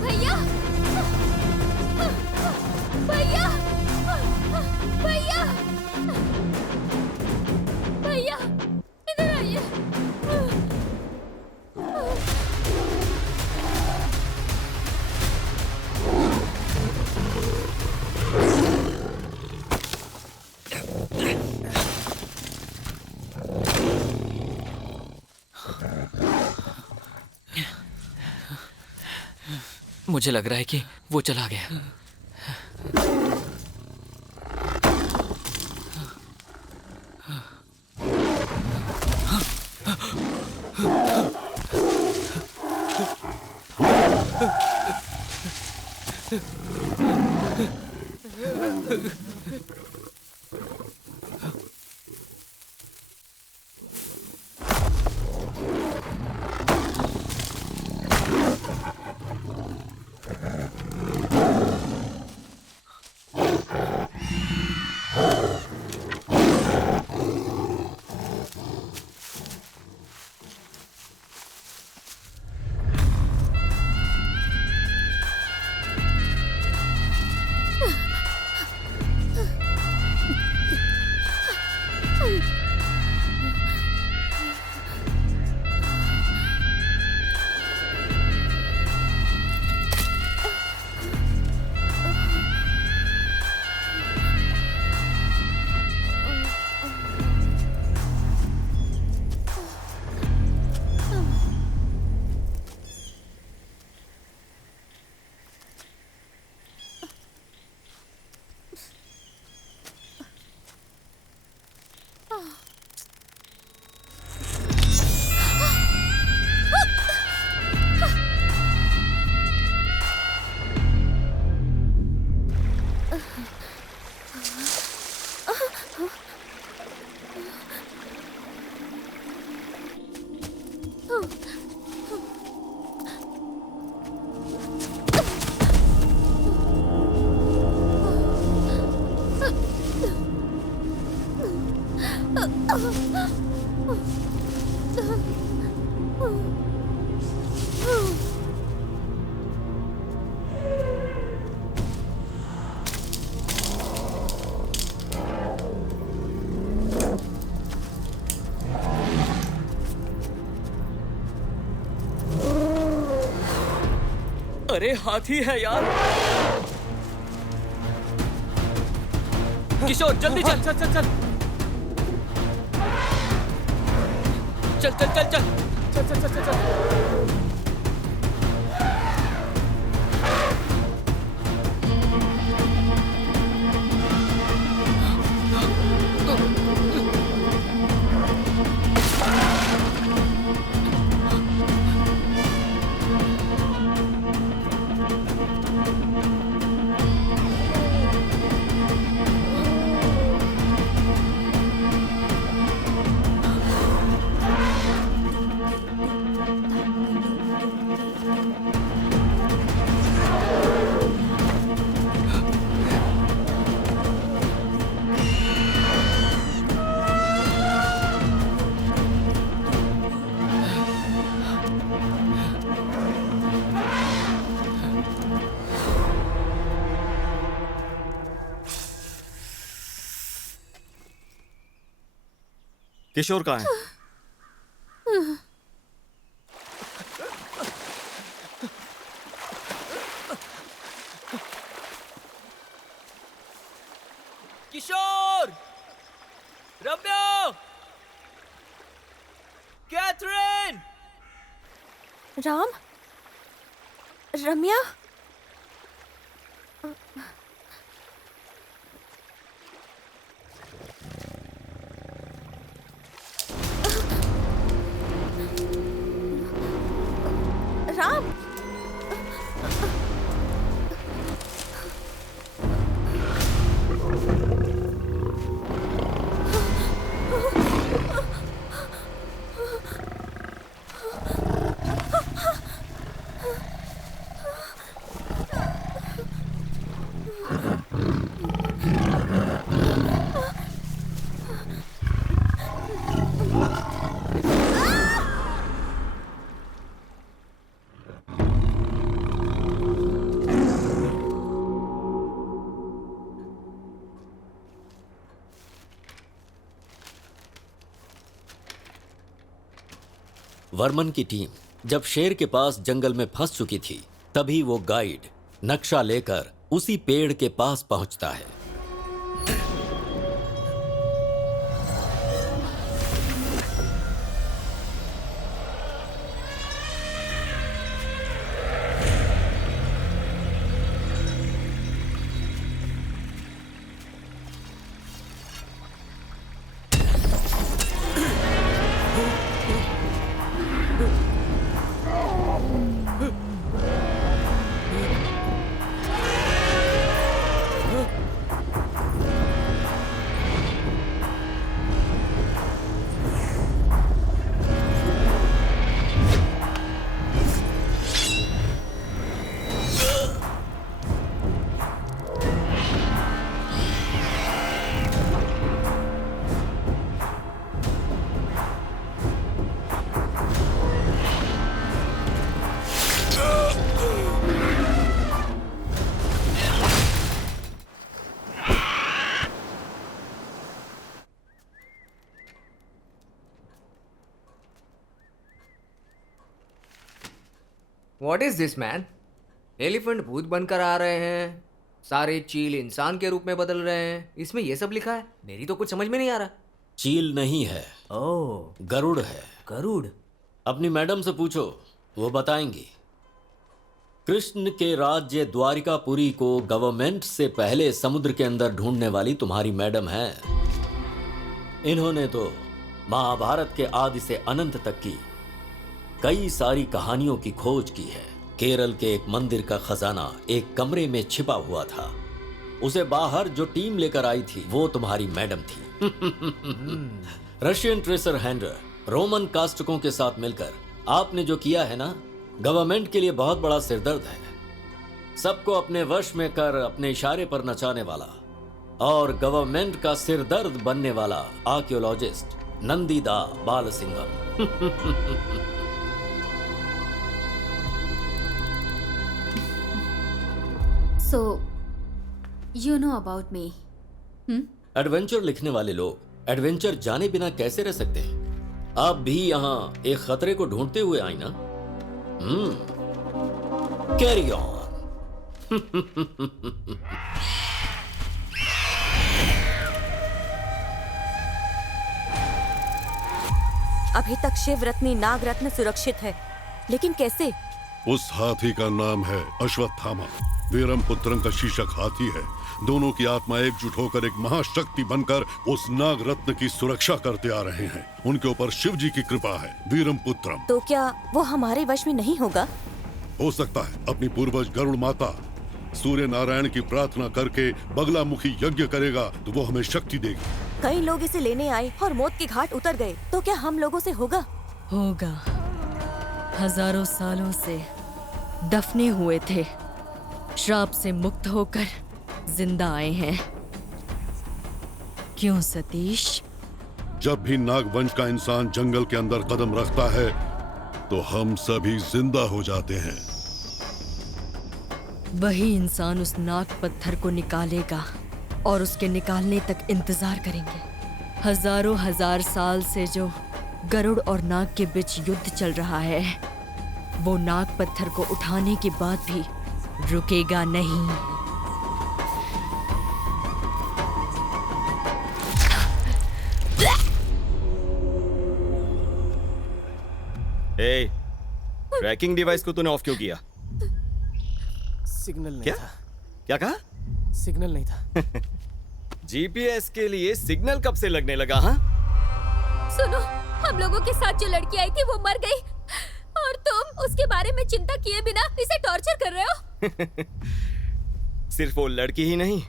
भैया भैया भैया भैया इधर आइए। मुझे लग रहा है कि वो चला गया। अरे हाथी है यार। किशोर जल्दी चल चल चल चल चल चल चल चल चल चल चल चल। किशोर कहाँ है? किशोर, रम्या, कैथरीन, राम, रम्या, राम, वर्मन की टीम जब शेर के पास जंगल में फंस चुकी थी, तभी वो गाइड नक्शा लेकर उसी पेड़ के पास पहुंचता है। What is this, man? Elephant भूत बनकर आ रहे हैं, सारे चील इंसान के रूप में बदल रहे हैं। इसमें ये सब लिखा है, मेरी तो कुछ समझ में नहीं आ रहा। चील नहीं है, ओह, गरुड़ है। गरुड़? अपनी मैडम से पूछो, वो बताएंगी। कृष्ण के राज्य द्वारिकापुरी को गवर्नमेंट से पहले समुद्र के अंदर ढूंढने वाली तुम्हारी मैडम है। इन्होंने तो महाभारत के आदि से अनंत तक की कई सारी कहानियों की खोज की है। केरल के एक मंदिर का खजाना एक कमरे में छिपा हुआ था। उसे बाहर जो टीम लेकर आई थी वो तुम्हारी मैडम थी। रशियन ट्रेसर हैंडर रोमन कास्टकों के साथ मिलकर आपने जो किया है ना, गवर्नमेंट के लिए बहुत बड़ा सिरदर्द है। सबको अपने वश में कर अपने इशारे पर नचाने वाला और गवर्नमेंट का सिरदर्द बनने वाला archaeologist Nandida Balasingham. So, you know about me. Adventure लिखने वाले लोग एडवेंचर जाने बिना कैसे रह सकते हैं? आप भी यहाँ एक खतरे को ढूंढते हुए आई ना? Carry on. अभी तक शिव रत्नी नाग रत्न सुरक्षित है, लेकिन कैसे? उस हाथी का नाम है अश्वत्थामा। वीरम पुत्रम का शीर्षक हाथी है। दोनों की आत्मा एकजुट होकर एक महाशक्ति बनकर उस नाग रत्न की सुरक्षा करते आ रहे हैं। उनके ऊपर शिव जी की कृपा है। वीरम पुत्रम। तो क्या वो हमारे वश में नहीं होगा? हो सकता है। अपनी पूर्वज गरुड़ माता सूर्य नारायण की प्रार्थना करके बगलामुखी यज्ञ करेगा तो वो हमें शक्ति देगी। कई लोग इसे लेने आए और मौत की घाट उतर गए, तो क्या हम लोगों से होगा? होगा। हजारों सालों से दफने हुए थे, श्राप से मुक्त होकर जिंदा आए हैं। क्यों सतीश? जब भी नागवंश का इंसान जंगल के अंदर कदम रखता है तो हम सभी जिंदा हो जाते हैं। वही इंसान उस नाग पत्थर को निकालेगा और उसके निकालने तक इंतजार करेंगे। हजारों हजार साल से जो गरुड़ और नाग के बीच युद्ध चल रहा है, वो नाग पत्थर को उठाने के बाद भी रुकेगा नहीं। ट्रैकिंग डिवाइस को तूने ऑफ क्यों किया? सिग्नल नहीं क्या? था। क्या कहा? सिग्नल नहीं था। जीपीएस के लिए सिग्नल कब से लगने लगा? हाँ, सुनो, हम लोगों के साथ जो लड़की आई थी वो मर गई और तुम उसके बारे में चिंता किए बिना इसे टॉर्चर कर रहे हो। सिर्फ वो लड़की ही नहीं,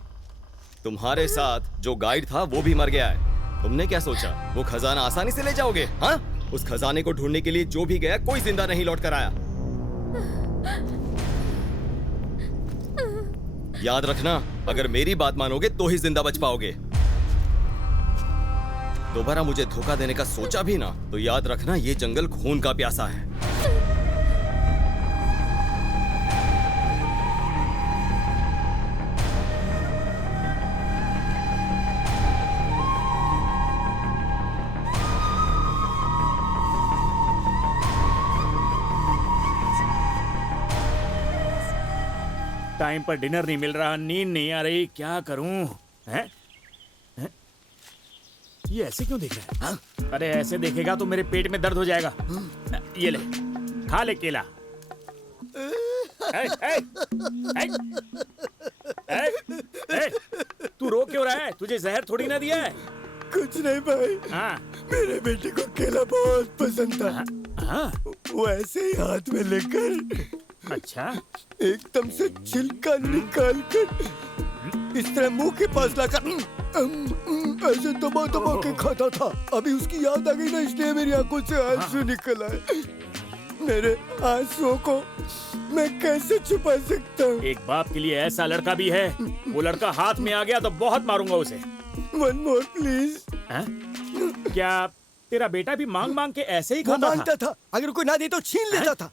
तुम्हारे साथ जो गाइड था वो भी मर गया है। तुमने क्या सोचा वो खजाना आसानी से ले जाओगे? हाँ, उस खजाने को ढूंढने के लिए जो भी गया कोई जिंदा नहीं लौट कर आया। याद रखना, अगर मेरी बात मानोगे तो ही जिंदा बच पाओगे। दोबारा मुझे धोखा देने का सोचा भी ना तो याद रखना, ये जंगल खून का प्यासा है। टाइम पर डिनर नहीं मिल रहा, नींद नहीं आ रही, क्या करूं? हैं? हैं? ये ऐसे क्यों देख रहा है? हाँ? अरे ऐसे देखेगा तो मेरे पेट में दर्द हो जाएगा। ये ले, खा ले केला। ए, ए, ए, ए, ए, तू रो क्यों रहा है? तुझे जहर थोड़ी ना दिया है। कुछ नहीं भाई। हाँ, मेरे बेटे को केला बहुत पसंद था। हाँ? वो ऐसे ही हाथ में लेकर अच्छा, एकदम से छिलका निकाल कर इस तरह मुंह के पास लाकर ऐसे दबा दबा के खाता था। अभी उसकी याद आ गई ना, इसलिए मेरी आंखों से आंसू निकल आए। मेरे आंसुओं को मैं कैसे छुपा सकता हूँ? एक बाप के लिए ऐसा लड़का भी है। वो लड़का हाथ में आ गया तो बहुत मारूंगा उसे। One more please. क्या तेरा बेटा भी मांग मांग के ऐसे ही खाता मांगता था? अगर कोई ना दे तो छीन लेता था।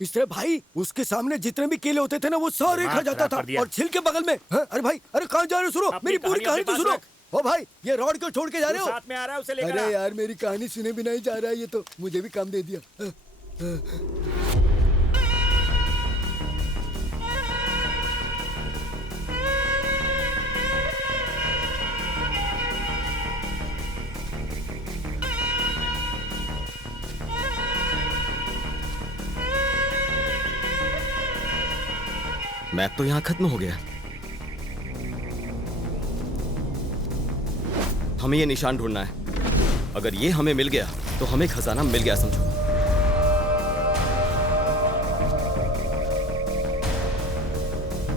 इस तरह भाई उसके सामने जितने भी केले होते थे ना वो सारे खा जाता था। और छिलके बगल में। अरे भाई, अरे कहाँ जा रहे हो? सुनो, मेरी पूरी कहानी तो सुनो। ओ भाई, ये रॉड क्यों छोड़ के जा रहे हो? साथ में आ रहा है, उसे लेकर आ। अरे यार, मेरी कहानी सुने बिना ही जा रहा है ये तो। मुझे भी काम दे दिया। मैप तो यहाँ खत्म हो गया। हमें ये निशान ढूंढना है। अगर ये हमें मिल गया तो हमें खजाना मिल गया समझो।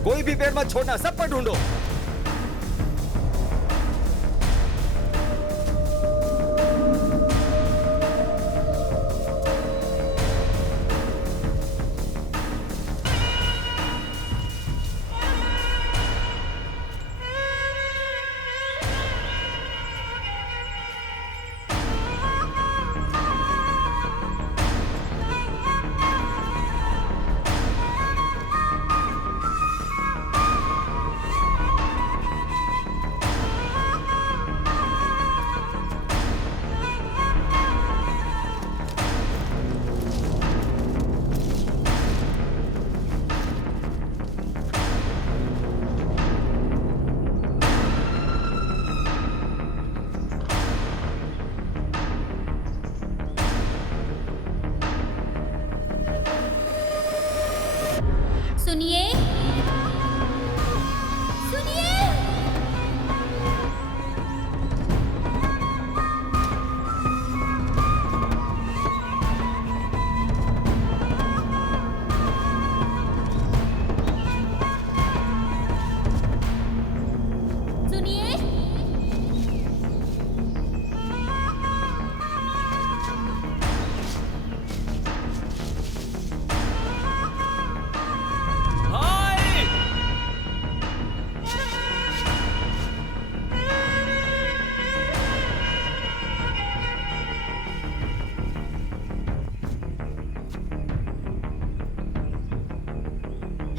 कोई भी पेड़ मत छोड़ना, सब पर ढूंढो। सुनिए, सुनिए। सुनिए।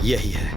यही है।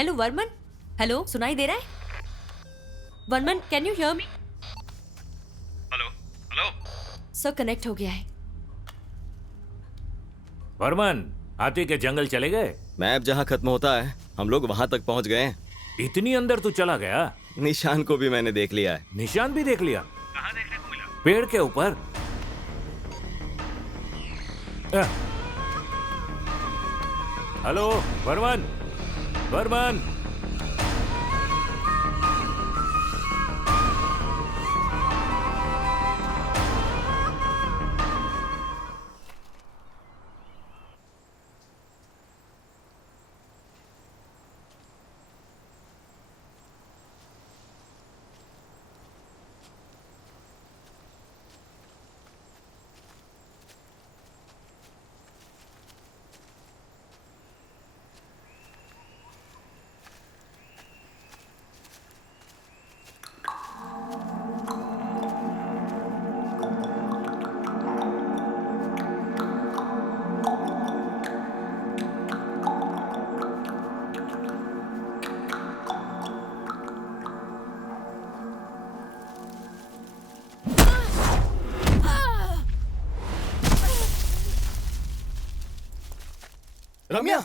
हेलो वर्मन, हेलो, सुनाई दे रहा है? Varman, can you hear me? Hello hello sir, connect हो गया है। वर्मन, हाथी के जंगल चले गए? मैप जहाँ खत्म होता है हम लोग वहां तक पहुंच गए हैं। इतनी अंदर तू चला गया? निशान को भी मैंने देख लिया है। निशान भी देख लिया? कहाँ देखने को मिला? पेड़ के ऊपर। हेलो वर्मन, वर्मन। रम्या,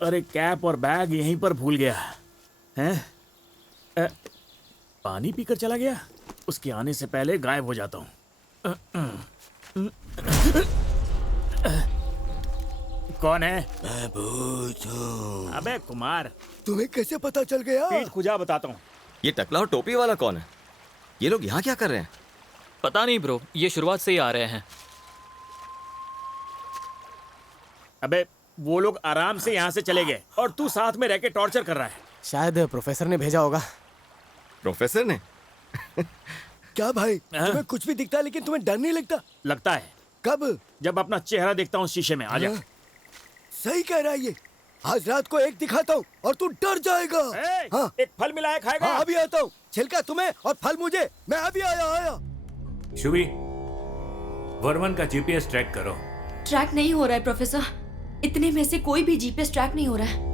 अरे कैप और बैग यहीं पर भूल गया हैं? पानी पीकर चला गया। उसके आने से पहले गायब हो जाता हूँ। कौन है? मैं भूत हूँ। अबे कुमार, तुम्हें कैसे पता चल गया? पीठ खुजा बताता हूँ। ये टकला और टोपी वाला कौन है? ये लोग यहाँ क्या कर रहे हैं? पता नहीं ब्रो, ये शुरुआत से ही आ रहे हैं। अबे वो लोग आराम से यहाँ से चले गए और तू साथ में रह के टॉर्चर कर रहा है। शायद प्रोफेसर ने भेजा होगा। प्रोफेसर ने? क्या भाई, तुम्हें कुछ भी दिखता है लेकिन तुम्हें डर नहीं लगता? लगता है। कब? जब अपना चेहरा देखता हूँ शीशे में। आजा। सही कह रहा है ये। आज रात को एक दिखाता हूँ और तू डर जाएगा। हाँ। एक फल मिलाया खाएगा? हाँ, अभी आता हूँ। छिलका तुम्हें और फल मुझे। मैं अभी आया। शुभी, वर्मन का जीपीएस ट्रैक करो। ट्रैक नहीं हो रहा है प्रोफेसर। इतने में से कोई भी जीपीएस ट्रैक नहीं हो रहा है।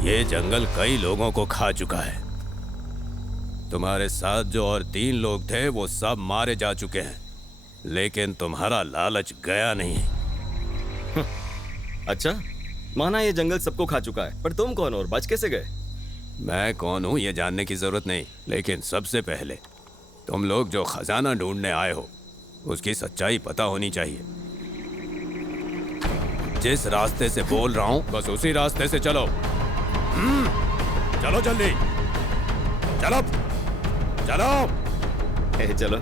ये जंगल कई लोगों को खा चुका है। तुम्हारे साथ जो और 3 लोग थे वो सब मारे जा चुके हैं, लेकिन तुम्हारा लालच गया नहीं। अच्छा, माना ये जंगल सबको खा चुका है, पर तुम कौन हो और बच कैसे गए? मैं कौन हूं ये जानने की जरूरत नहीं, लेकिन सबसे पहले तुम लोग जो खजाना ढूंढने आए हो उसकी सच्चाई पता होनी चाहिए। जिस रास्ते से बोल रहा हूं बस उसी रास्ते से चलो। चलो जल्दी, चलो चलो। चलो।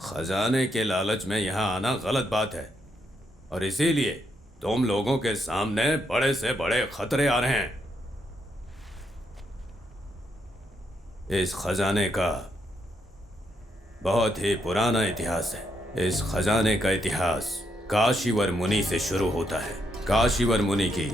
खजाने के लालच में यहाँ आना गलत बात है और इसीलिए तुम लोगों के सामने बड़े से बड़े खतरे आ रहे हैं। इस खजाने का बहुत ही पुराना इतिहास है। इस खजाने का इतिहास काशीवर मुनि से शुरू होता है। काशीवर मुनि की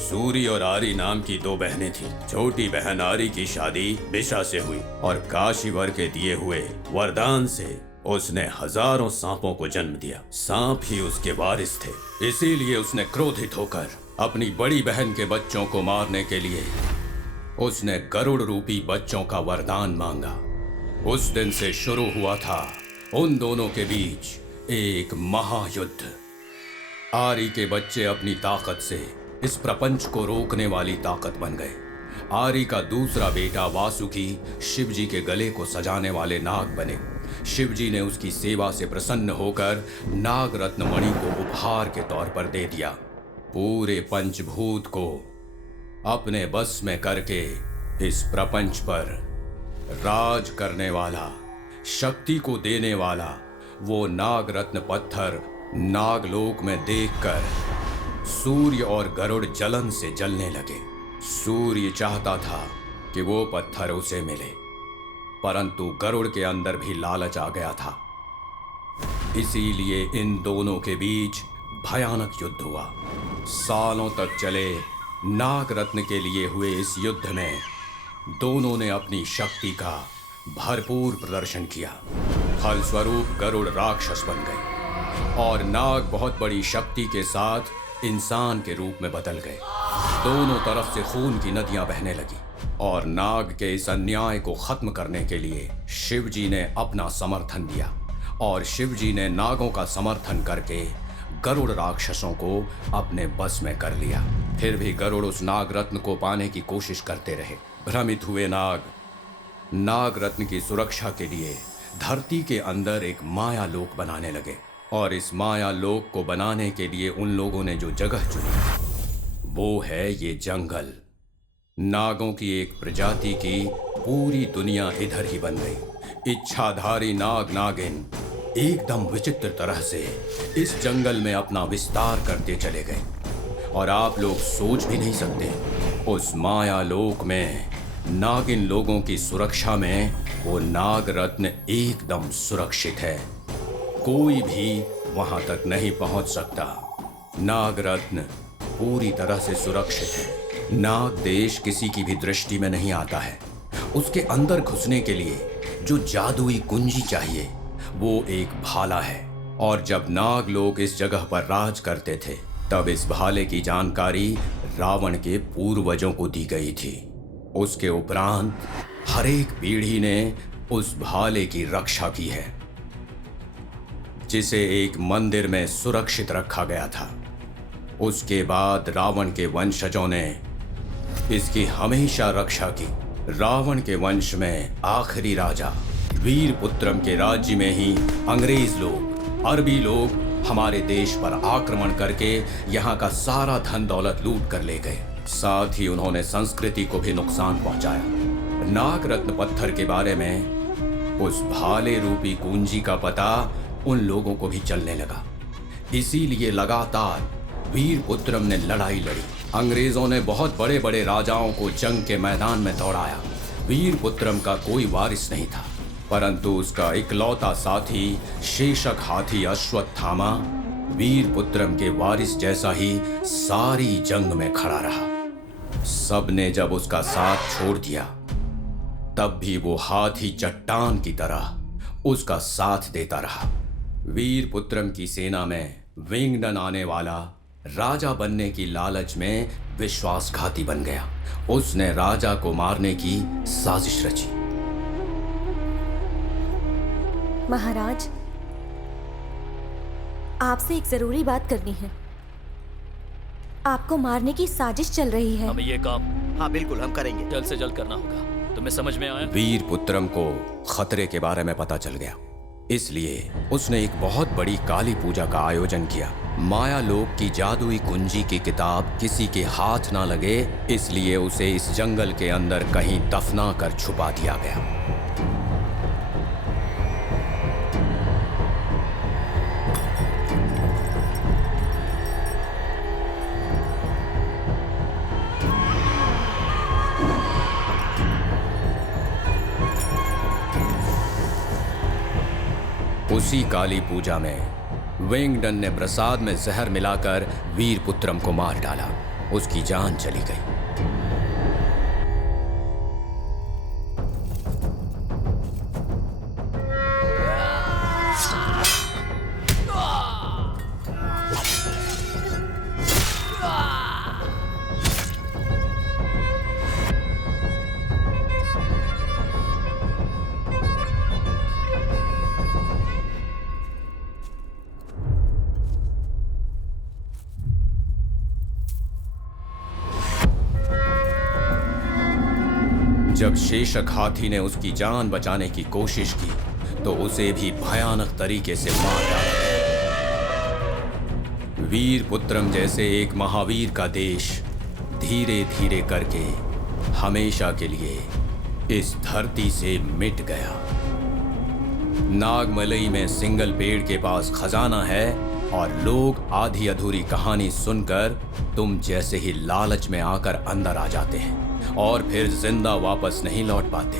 सूरी और आरी नाम की 2 बहनें थीं। छोटी बहन आरी की शादी बिशा से हुई और काशीवर के दिए हुए वरदान से उसने हजारों सांपों को जन्म दिया। सांप ही उसके वारिस थे, इसीलिए उसने क्रोधित होकर अपनी बड़ी बहन के बच्चों को मारने के लिए उसने गरुड़ रूपी बच्चों का वरदान मांगा। उस दिन से शुरू हुआ था उन दोनों के बीच एक महायुद्ध। आरी के बच्चे अपनी ताकत से इस प्रपंच को रोकने वाली ताकत बन गए। आरी का दूसरा बेटा वासुकी शिवजी के गले को सजाने वाले नाग बने। शिवजी ने उसकी सेवा से प्रसन्न होकर नाग रत्न मणि को उपहार के तौर पर दे दिया। पूरे पंचभूत को अपने बस में करके इस प्रपंच पर राज करने वाला, शक्ति को देने वाला वो नाग रत्न पत्थर नागलोक में देखकर सूर्य और गरुड़ जलन से जलने लगे। सूर्य चाहता था कि वो पत्थर उसे मिले, परंतु गरुड़ के अंदर भी लालच आ गया था। इसीलिए इन दोनों के बीच भयानक युद्ध हुआ। सालों तक चले नाग रत्न के लिए हुए इस युद्ध में दोनों ने अपनी शक्ति का भरपूर प्रदर्शन किया। फलस्वरूप गरुड़ राक्षस बन गए और नाग बहुत बड़ी शक्ति के साथ इंसान के रूप में बदल गए। दोनों तरफ से खून की नदियां बहने लगी और नाग के इस अन्याय को खत्म करने के लिए शिवजी ने अपना समर्थन दिया और शिवजी ने नागों का समर्थन करके गरुड़ राक्षसों को अपने बस में कर लिया। फिर भी गरुड़ उस नाग रत्न को पाने की कोशिश करते रहे। भ्रमित हुए नाग रत्न की सुरक्षा के लिए धरती के अंदर एक माया लोक बनाने लगे और इस माया लोक को बनाने के लिए उन लोगों ने जो जगह चुनी वो है ये जंगल। नागों की एक प्रजाति की पूरी दुनिया इधर ही बन गई। इच्छाधारी नाग नागिन एकदम विचित्र तरह से इस जंगल में अपना विस्तार करते चले गए और आप लोग सोच भी नहीं सकते उस माया लोक में नागिन लोगों की सुरक्षा में वो नाग रत्न एकदम सुरक्षित है। कोई भी वहां तक नहीं पहुंच सकता। नाग रत्न पूरी तरह से सुरक्षित है। नाग देश किसी की भी दृष्टि में नहीं आता है। उसके अंदर घुसने के लिए जो जादुई कुंजी चाहिए वो एक भाला है। और जब नाग लोग इस जगह पर राज करते थे तब इस भाले की जानकारी रावण के पूर्वजों को दी गई थी। उसके उपरांत हर एक पीढ़ी ने उस भाले की रक्षा की है, जिसे एक मंदिर में सुरक्षित रखा गया था। उसके बाद रावण के वंशजों ने इसकी हमेशा रक्षा की। रावण के वंश में आखिरी राजा वीरपुत्रम के राज्य में ही अंग्रेज लोग, अरबी लोग हमारे देश पर आक्रमण करके यहाँ का सारा धन दौलत लूट कर ले गए। साथ ही उन्होंने संस्कृति को भी नुकसान पहुंचाया। नाग रत्न पत्थर के बारे में उस भाले रूपी कुंजी का पता उन लोगों को भी चलने लगा। इसीलिए लगातार वीरपुत्रम ने लड़ाई लड़ी। अंग्रेजों ने बहुत बड़े बड़े राजाओं को जंग के मैदान में दौड़ाया। वीरपुत्रम का कोई वारिस नहीं था, परंतु उसका इकलौता साथी शेषक हाथी अश्वत्थामा वीरपुत्रम के वारिस जैसा ही सारी जंग में खड़ा रहा। सबने जब उसका साथ छोड़ दिया तब भी वो हाथी चट्टान की तरह उसका साथ देता रहा। वीरपुत्रम की सेना में विंगडन आने वाला राजा बनने की लालच में विश्वासघाती बन गया। उसने राजा को मारने की साजिश रची। महाराज, आपसे एक जरूरी बात करनी है। आपको मारने की साजिश चल रही है। हमें ये काम हाँ बिल्कुल हम करेंगे, जल्द से जल्द करना होगा। तुम्हें समझ में आया? वीरपुत्रम को खतरे के बारे में पता चल गया, इसलिए उसने एक बहुत बड़ी काली पूजा का आयोजन किया। माया लोक की जादुई कुंजी की किताब किसी के हाथ ना लगे, इसलिए उसे इस जंगल के अंदर कहीं दफना कर छुपा दिया गया। उसी काली पूजा में विंगडन ने प्रसाद में जहर मिलाकर वीरपुत्रम को मार डाला। उसकी जान चली गई। जब शेषक हाथी ने उसकी जान बचाने की कोशिश की तो उसे भी भयानक तरीके से मार डाला। वीरपुत्रम जैसे एक महावीर का देश धीरे धीरे करके हमेशा के लिए इस धरती से मिट गया। नागमलई में सिंगल पेड़ के पास खजाना है और लोग आधी अधूरी कहानी सुनकर तुम जैसे ही लालच में आकर अंदर आ जाते हैं और फिर जिंदा वापस नहीं लौट पाते।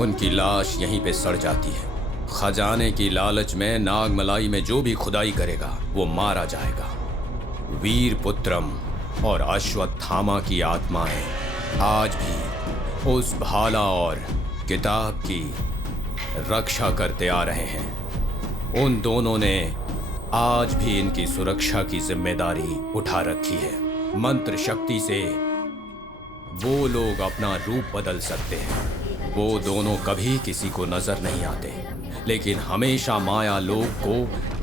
उनकी लाश यहीं पे सड़ जाती है। खजाने की लालच में नागमलाई में जो भी खुदाई करेगा वो मारा जाएगा। वीरपुत्रम और अश्वत्थामा की आत्माएं आज भी उस भाला और किताब की रक्षा करते आ रहे हैं। उन दोनों ने आज भी इनकी सुरक्षा की जिम्मेदारी उठा रखी है। मंत्र शक्ति से वो लोग अपना रूप बदल सकते हैं। वो दोनों कभी किसी को नजर नहीं आते, लेकिन हमेशा माया लोक को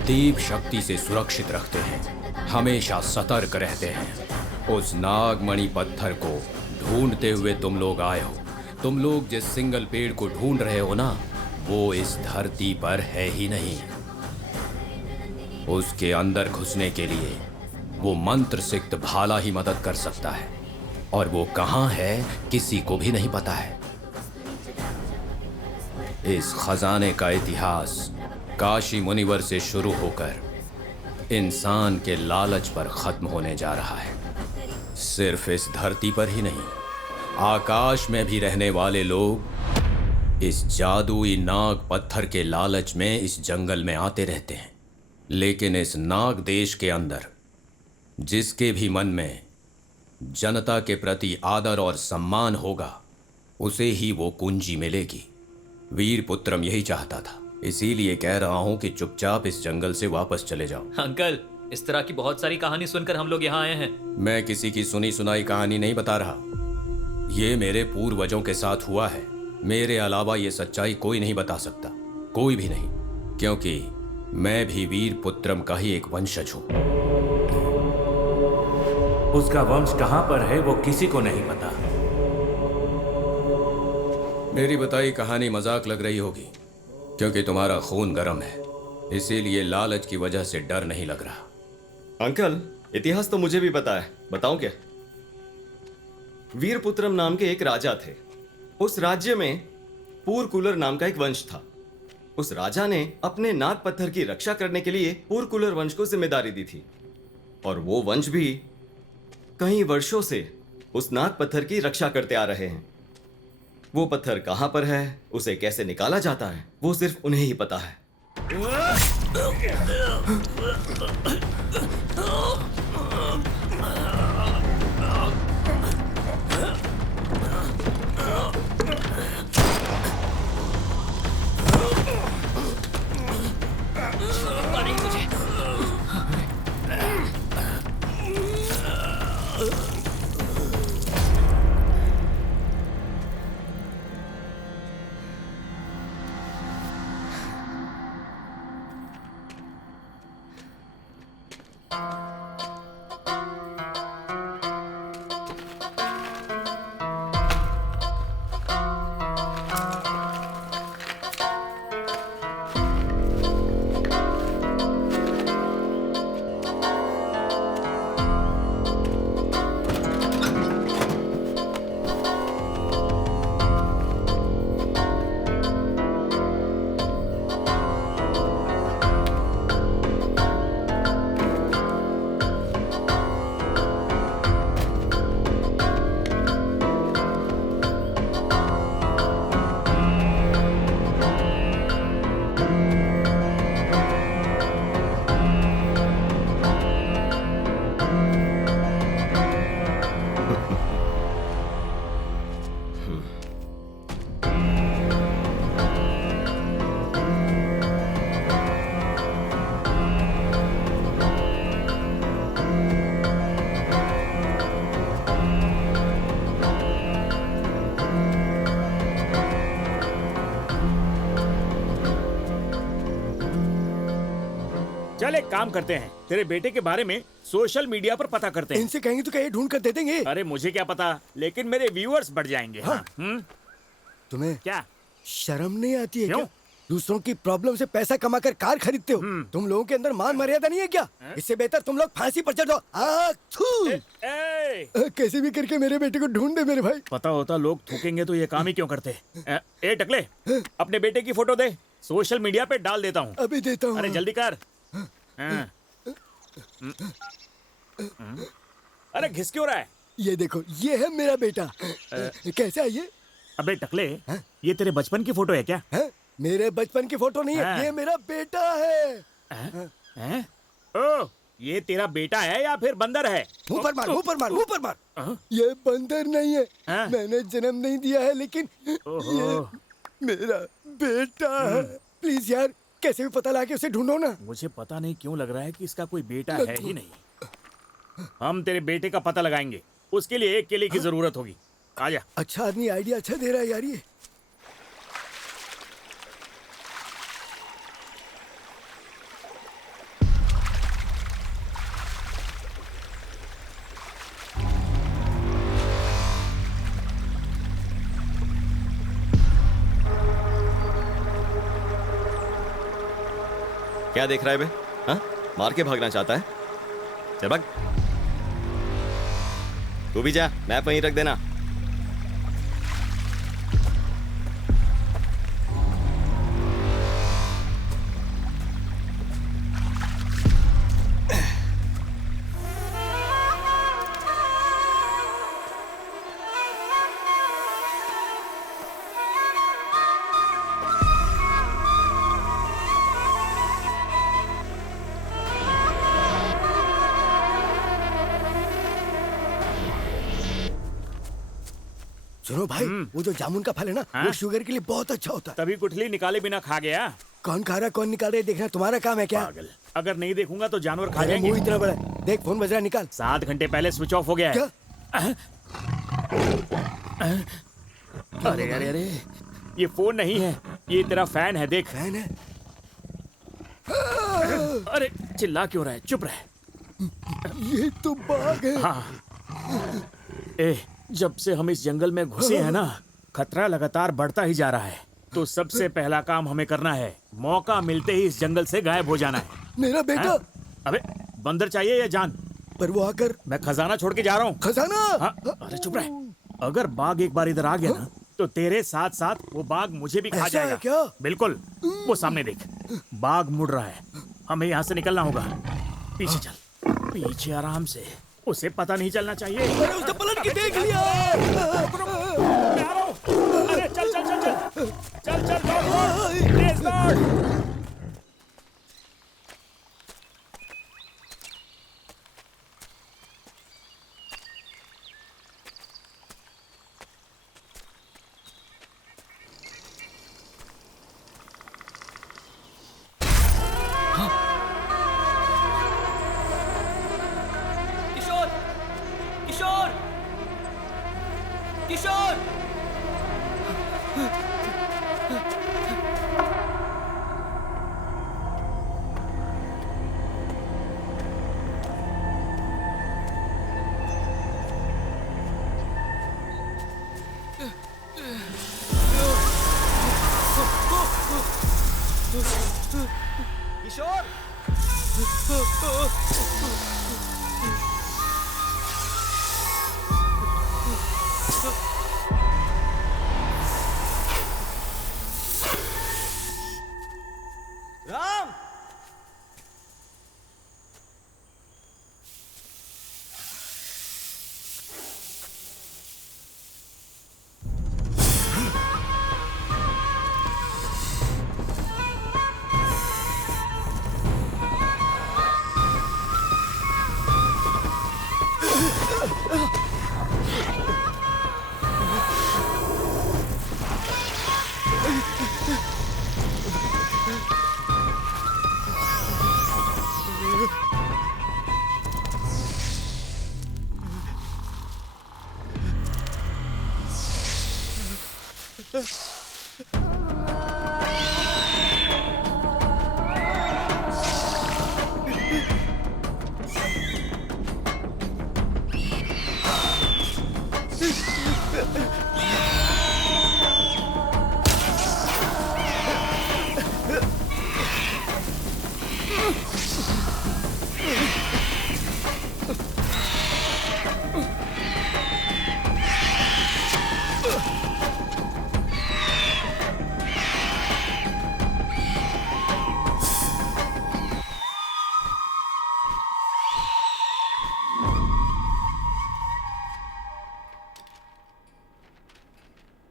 देव शक्ति से सुरक्षित रखते हैं। हमेशा सतर्क रहते हैं। उस नागमणि पत्थर को ढूंढते हुए तुम लोग आए हो। तुम लोग जिस सिंगल पेड़ को ढूंढ रहे हो ना, वो इस धरती पर है ही नहीं। उसके अंदर घुसने के लिए वो मंत्र सिक्त भाला ही मदद कर सकता है। और वो कहाँ है किसी को भी नहीं पता है। इस खजाने का इतिहास काशी मुनिवर से शुरू होकर इंसान के लालच पर खत्म होने जा रहा है। सिर्फ इस धरती पर ही नहीं, आकाश में भी रहने वाले लोग इस जादुई नाग पत्थर के लालच में इस जंगल में आते रहते हैं। लेकिन इस नाग देश के अंदर जिसके भी मन में जनता के प्रति आदर और सम्मान होगा, उसे ही वो कुंजी मिलेगी। वीरपुत्रम यही चाहता था, इसीलिए कह रहा हूं कि चुपचाप इस जंगल से वापस चले जाओ। अंकल, इस तरह की बहुत सारी कहानी सुनकर हम लोग यहाँ आए हैं। मैं किसी की सुनी सुनाई कहानी नहीं बता रहा, ये मेरे पूर्वजों के साथ हुआ है। मेरे अलावा ये सच्चाई कोई नहीं बता सकता, कोई भी नहीं, क्योंकि मैं भी वीरपुत्रम का ही एक वंशज हूं। उसका वंश कहां पर है वो किसी को नहीं पता। मेरी बताई कहानी मजाक लग रही होगी, क्योंकि तुम्हारा खून गर्म है, इसीलिए लालच की वजह से डर नहीं लग रहा। अंकल, इतिहास तो मुझे भी पता है, बताऊं क्या? वीरपुत्रम नाम के एक राजा थे। उस राज्य में पूरकुलर नाम का एक वंश था। उस राजा ने अपने नाग पत्थर की रक्षा करने के लिए पूरकुलर वंश को जिम्मेदारी दी थी, और वो वंश भी कई वर्षों से उस नाग पत्थर की रक्षा करते आ रहे हैं। वो पत्थर कहां पर है, उसे कैसे निकाला जाता है, वो सिर्फ उन्हें ही पता है। चल एक काम करते हैं, तेरे बेटे के बारे में सोशल मीडिया पर पता करते हैं। इनसे कहेंगे तो क्या ये ढूंढ कर दे देंगे? अरे मुझे क्या पता, लेकिन मेरे व्यूअर्स बढ़ जाएंगे। हाँ। तुम्हें क्या शर्म नहीं आती है क्यों? क्या? दूसरों की प्रॉब्लम से पैसा कमाकर कार खरीदते हो। तुम लोगों के अंदर मान मर्यादा नहीं है क्या? इससे बेहतर तुम लोग फांसी पर चढ़ जाओ। कैसे भी करके मेरे बेटे को ढूंढ दे मेरे भाई। पता होता लोग थूकेंगे तो ये काम ही क्यों करते। ए टकले, अपने बेटे की फोटो दे, सोशल मीडिया पे डाल देता हूँ। अभी देता हूँ। अरे जल्दी कर। अरे घिस क्यों रहा है? ये देखो, ये है मेरा बेटा। कैसा है ये? अबे टकले, ये तेरे बचपन की फोटो है क्या? मेरे बचपन की फोटो नहीं है, ये मेरा बेटा है। ओ, ये तेरा बेटा है या फिर बंदर है? मुंह पर मार, मुंह पर मार, मुंह पर मार। ये बंदर नहीं है, मैंने जन्म नहीं दिया है, लेकिन ये मेरा बेटा है। प्लीज यार, कैसे भी पता लगा के उसे ढूंढो ना। मुझे पता नहीं क्यों लग रहा है कि इसका कोई बेटा है ही नहीं। हम तेरे बेटे का पता लगाएंगे, उसके लिए एक केले की जरूरत होगी। आजा। अच्छा आदमी आइडिया अच्छा दे रहा है यार ये। क्या देख रहा है बे? हाँ? मार के भागना चाहता है? चल भाग। तू भी जा, मैप वहीं रख देना। सुनो भाई, वो जो जामुन का फल है ना, वो शुगर के लिए बहुत अच्छा होता है। तभी गुठली निकाले बिना खा गया। कौन खा रहा कौन निकाल रहा है देखना तुम्हारा काम है क्या? पागल। अगर नहीं देखूंगा तो जानवर खा अरे जाएंगे। मुंह इतना बड़ा है। देख फोन बज रहा है, निकाल। 7 घंटे पहले स्विच ऑफ हो गया है। अरे अरे अरे, ये फोन नहीं है, ये तेरा फैन है। देख, फैन है। अरे चिल्ला क्यों रहा है? चुप रह। ये तो बाघ है। हाँ। जब से हम इस जंगल में घुसे हैं ना, खतरा लगातार बढ़ता ही जा रहा है। तो सबसे पहला काम हमें करना है, मौका मिलते ही इस जंगल से गायब हो जाना है। मेरा बेटा। अबे बंदर चाहिए या जान? पर वो आकर, मैं खजाना छोड़ के जा रहा हूँ। खजाना? हाँ, अरे चुप रह। अगर बाघ एक बार इधर आ गया ना, तो तेरे साथ साथ वो बाघ मुझे भी खा जाएगा। क्या? बिल्कुल। वो सामने देख, बाघ मुड़ रहा है। हमें यहाँ से निकलना होगा। पीछे चल, पीछे आराम से। उसे पता नहीं चलना चाहिए। अरे उसने पलट के देख लिया। अरे चल चल चल चल चल चल दौड़, तेज दौड़। किशोर, किशोर, किशोर। किशोर, राम।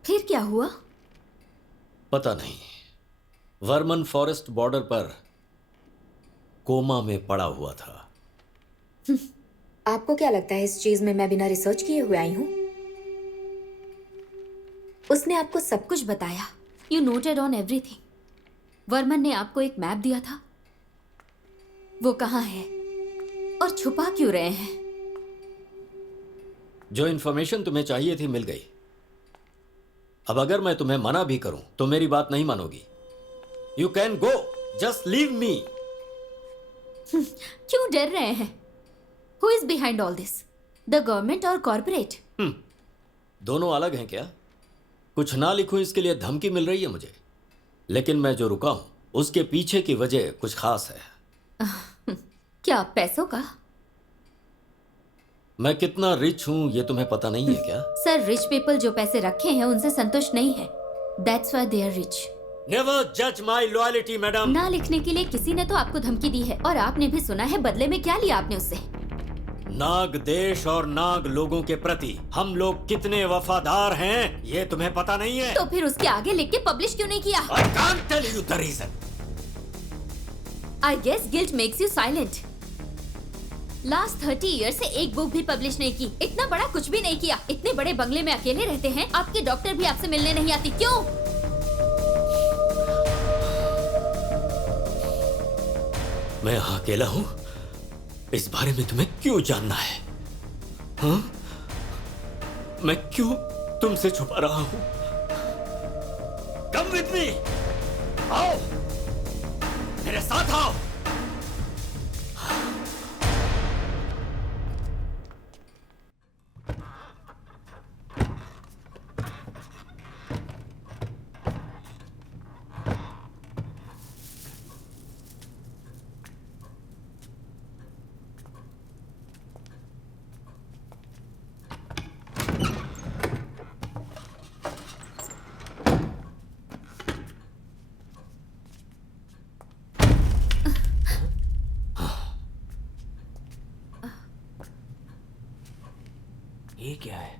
फिर क्या हुआ? पता नहीं। वर्मन फॉरेस्ट बॉर्डर पर कोमा में पड़ा हुआ था। आपको क्या लगता है इस चीज में मैं बिना रिसर्च किए हुए आई हूँ? उसने आपको सब कुछ बताया। You noted on everything. Varman ने आपको एक मैप दिया था। वो कहाँ है और छुपा क्यों रहे हैं? जो इन्फॉर्मेशन तुम्हें चाहिए थी मिल गई। अब अगर मैं तुम्हें मना भी करूं तो मेरी बात नहीं मानोगी। You can go, just leave me. क्यों डर रहे हैं? Who is behind all this? The government और कॉर्पोरेट? दोनों अलग हैं क्या? कुछ ना लिखूं इसके लिए धमकी मिल रही है मुझे, लेकिन मैं जो रुका हूं उसके पीछे की वजह कुछ खास है। क्या पैसों का? मैं कितना रिच हूँ ये तुम्हें पता नहीं है क्या? सर, रिच पीपल जो पैसे रखे हैं उनसे संतुष्ट नहीं है। That's why they are rich. Never जज माई लॉयल्टी मैडम। ना लिखने के लिए किसी ने तो आपको धमकी दी है और आपने भी सुना है, बदले में क्या लिया आपने उससे? नाग देश और नाग लोगों के प्रति हम लोग कितने वफादार हैं ये तुम्हें पता नहीं है। तो फिर उसके आगे लिख के पब्लिश क्यों नहीं किया? I can't tell you the reason. I guess guilt makes you silent. Last 30 year से एक बुक भी पब्लिश नहीं की, इतना बड़ा कुछ भी नहीं किया, इतने बड़े बंगले में अकेले रहते हैं, आपके डॉक्टर भी आपसे मिलने नहीं आती, क्यों? मैं अकेला हूँ, इस बारे में तुम्हें क्यों जानना है? हाँ? मैं क्यों तुमसे छुपा रहा हूँ? Come with me. आओ, मेरे साथ आओ। ये क्या है?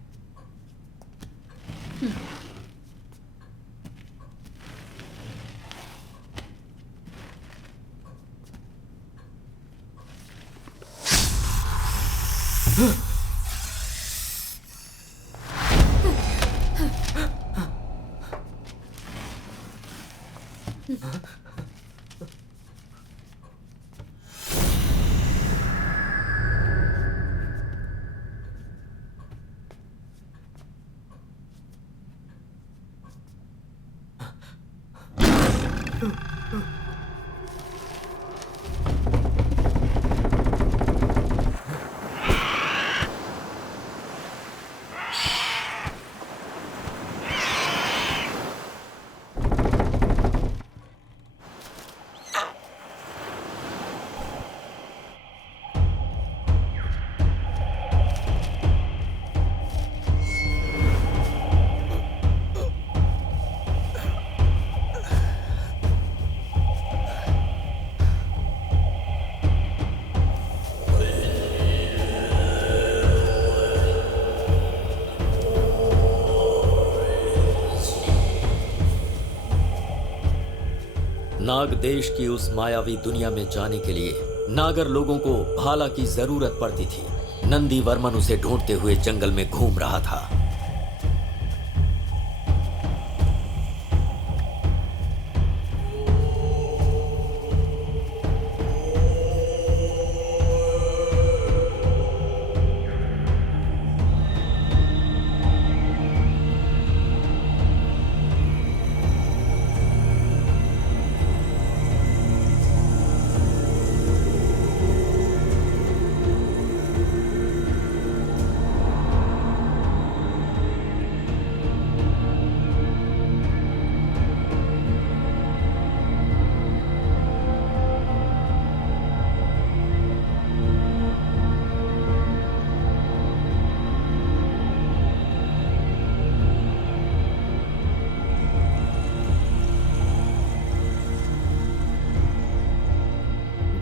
नाग देश की उस मायावी दुनिया में जाने के लिए नागर लोगों को भाला की जरूरत पड़ती थी। नंदी वर्मन उसे ढूंढते हुए जंगल में घूम रहा था।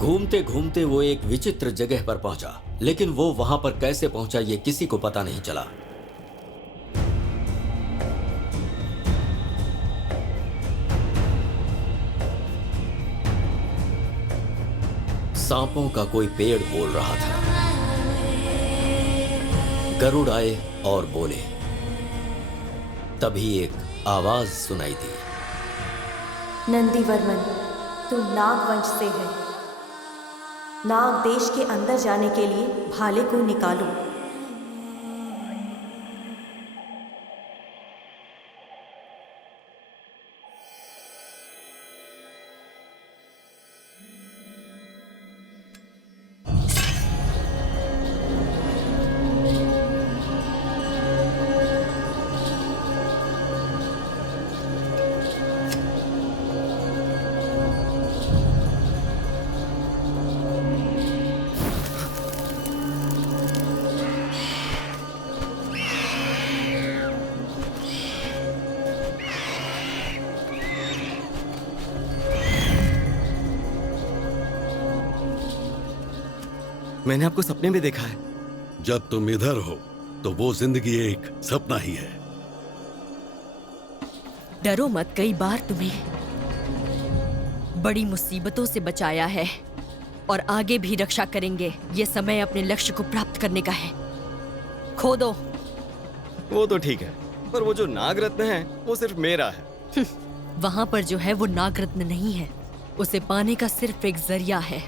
घूमते घूमते वो एक विचित्र जगह पर पहुंचा, लेकिन वो वहां पर कैसे पहुंचा ये किसी को पता नहीं चला। सांपों का कोई पेड़ बोल रहा था। गरुड़ आए और बोले। तभी एक आवाज सुनाई दी। नंदीवर्मन, तुम नागवंश से है। नाग देश के अंदर जाने के लिए भाले को निकालो। मैंने आपको सपने में देखा है। जब तुम इधर हो तो वो जिंदगी एक सपना ही है। डरो मत, कई बार तुम्हें बड़ी मुसीबतों से बचाया है और आगे भी रक्षा करेंगे। ये समय अपने लक्ष्य को प्राप्त करने का है। खो दो। वो तो ठीक है, पर वो जो नागरत्न है वो सिर्फ मेरा है। वहां पर जो है वो नागरत्न नहीं है, उसे पाने का सिर्फ एक जरिया है।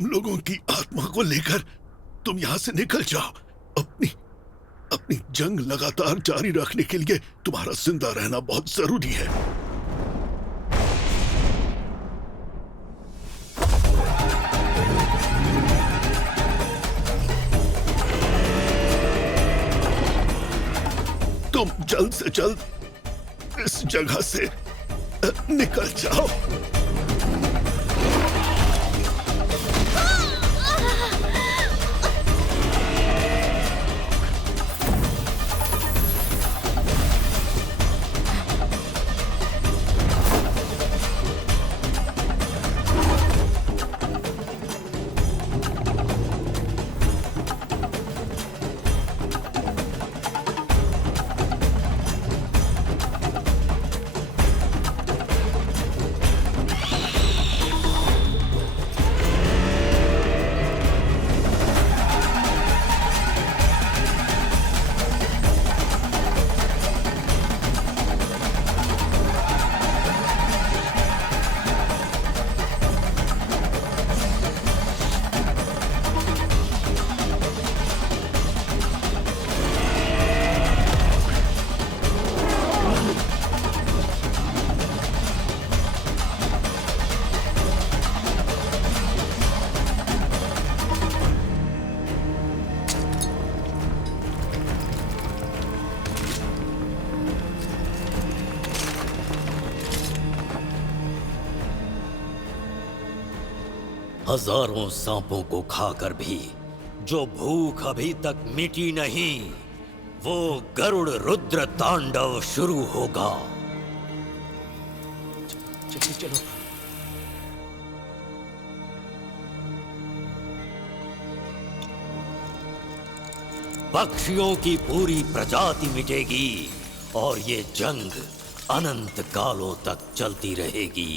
हम लोगों की आत्मा को लेकर तुम यहाँ से निकल जाओ। अपनी जंग लगातार जारी रखने के लिए तुम्हारा जिंदा रहना बहुत जरूरी है। तुम जल्द से जल्द इस जगह से निकल जाओ। हजारों सांपों को खाकर भी जो भूख अभी तक मिटी नहीं, वो गरुड़ रुद्र तांडव शुरू होगा। चलो। पक्षियों की पूरी प्रजाति मिटेगी और ये जंग अनंत कालों तक चलती रहेगी।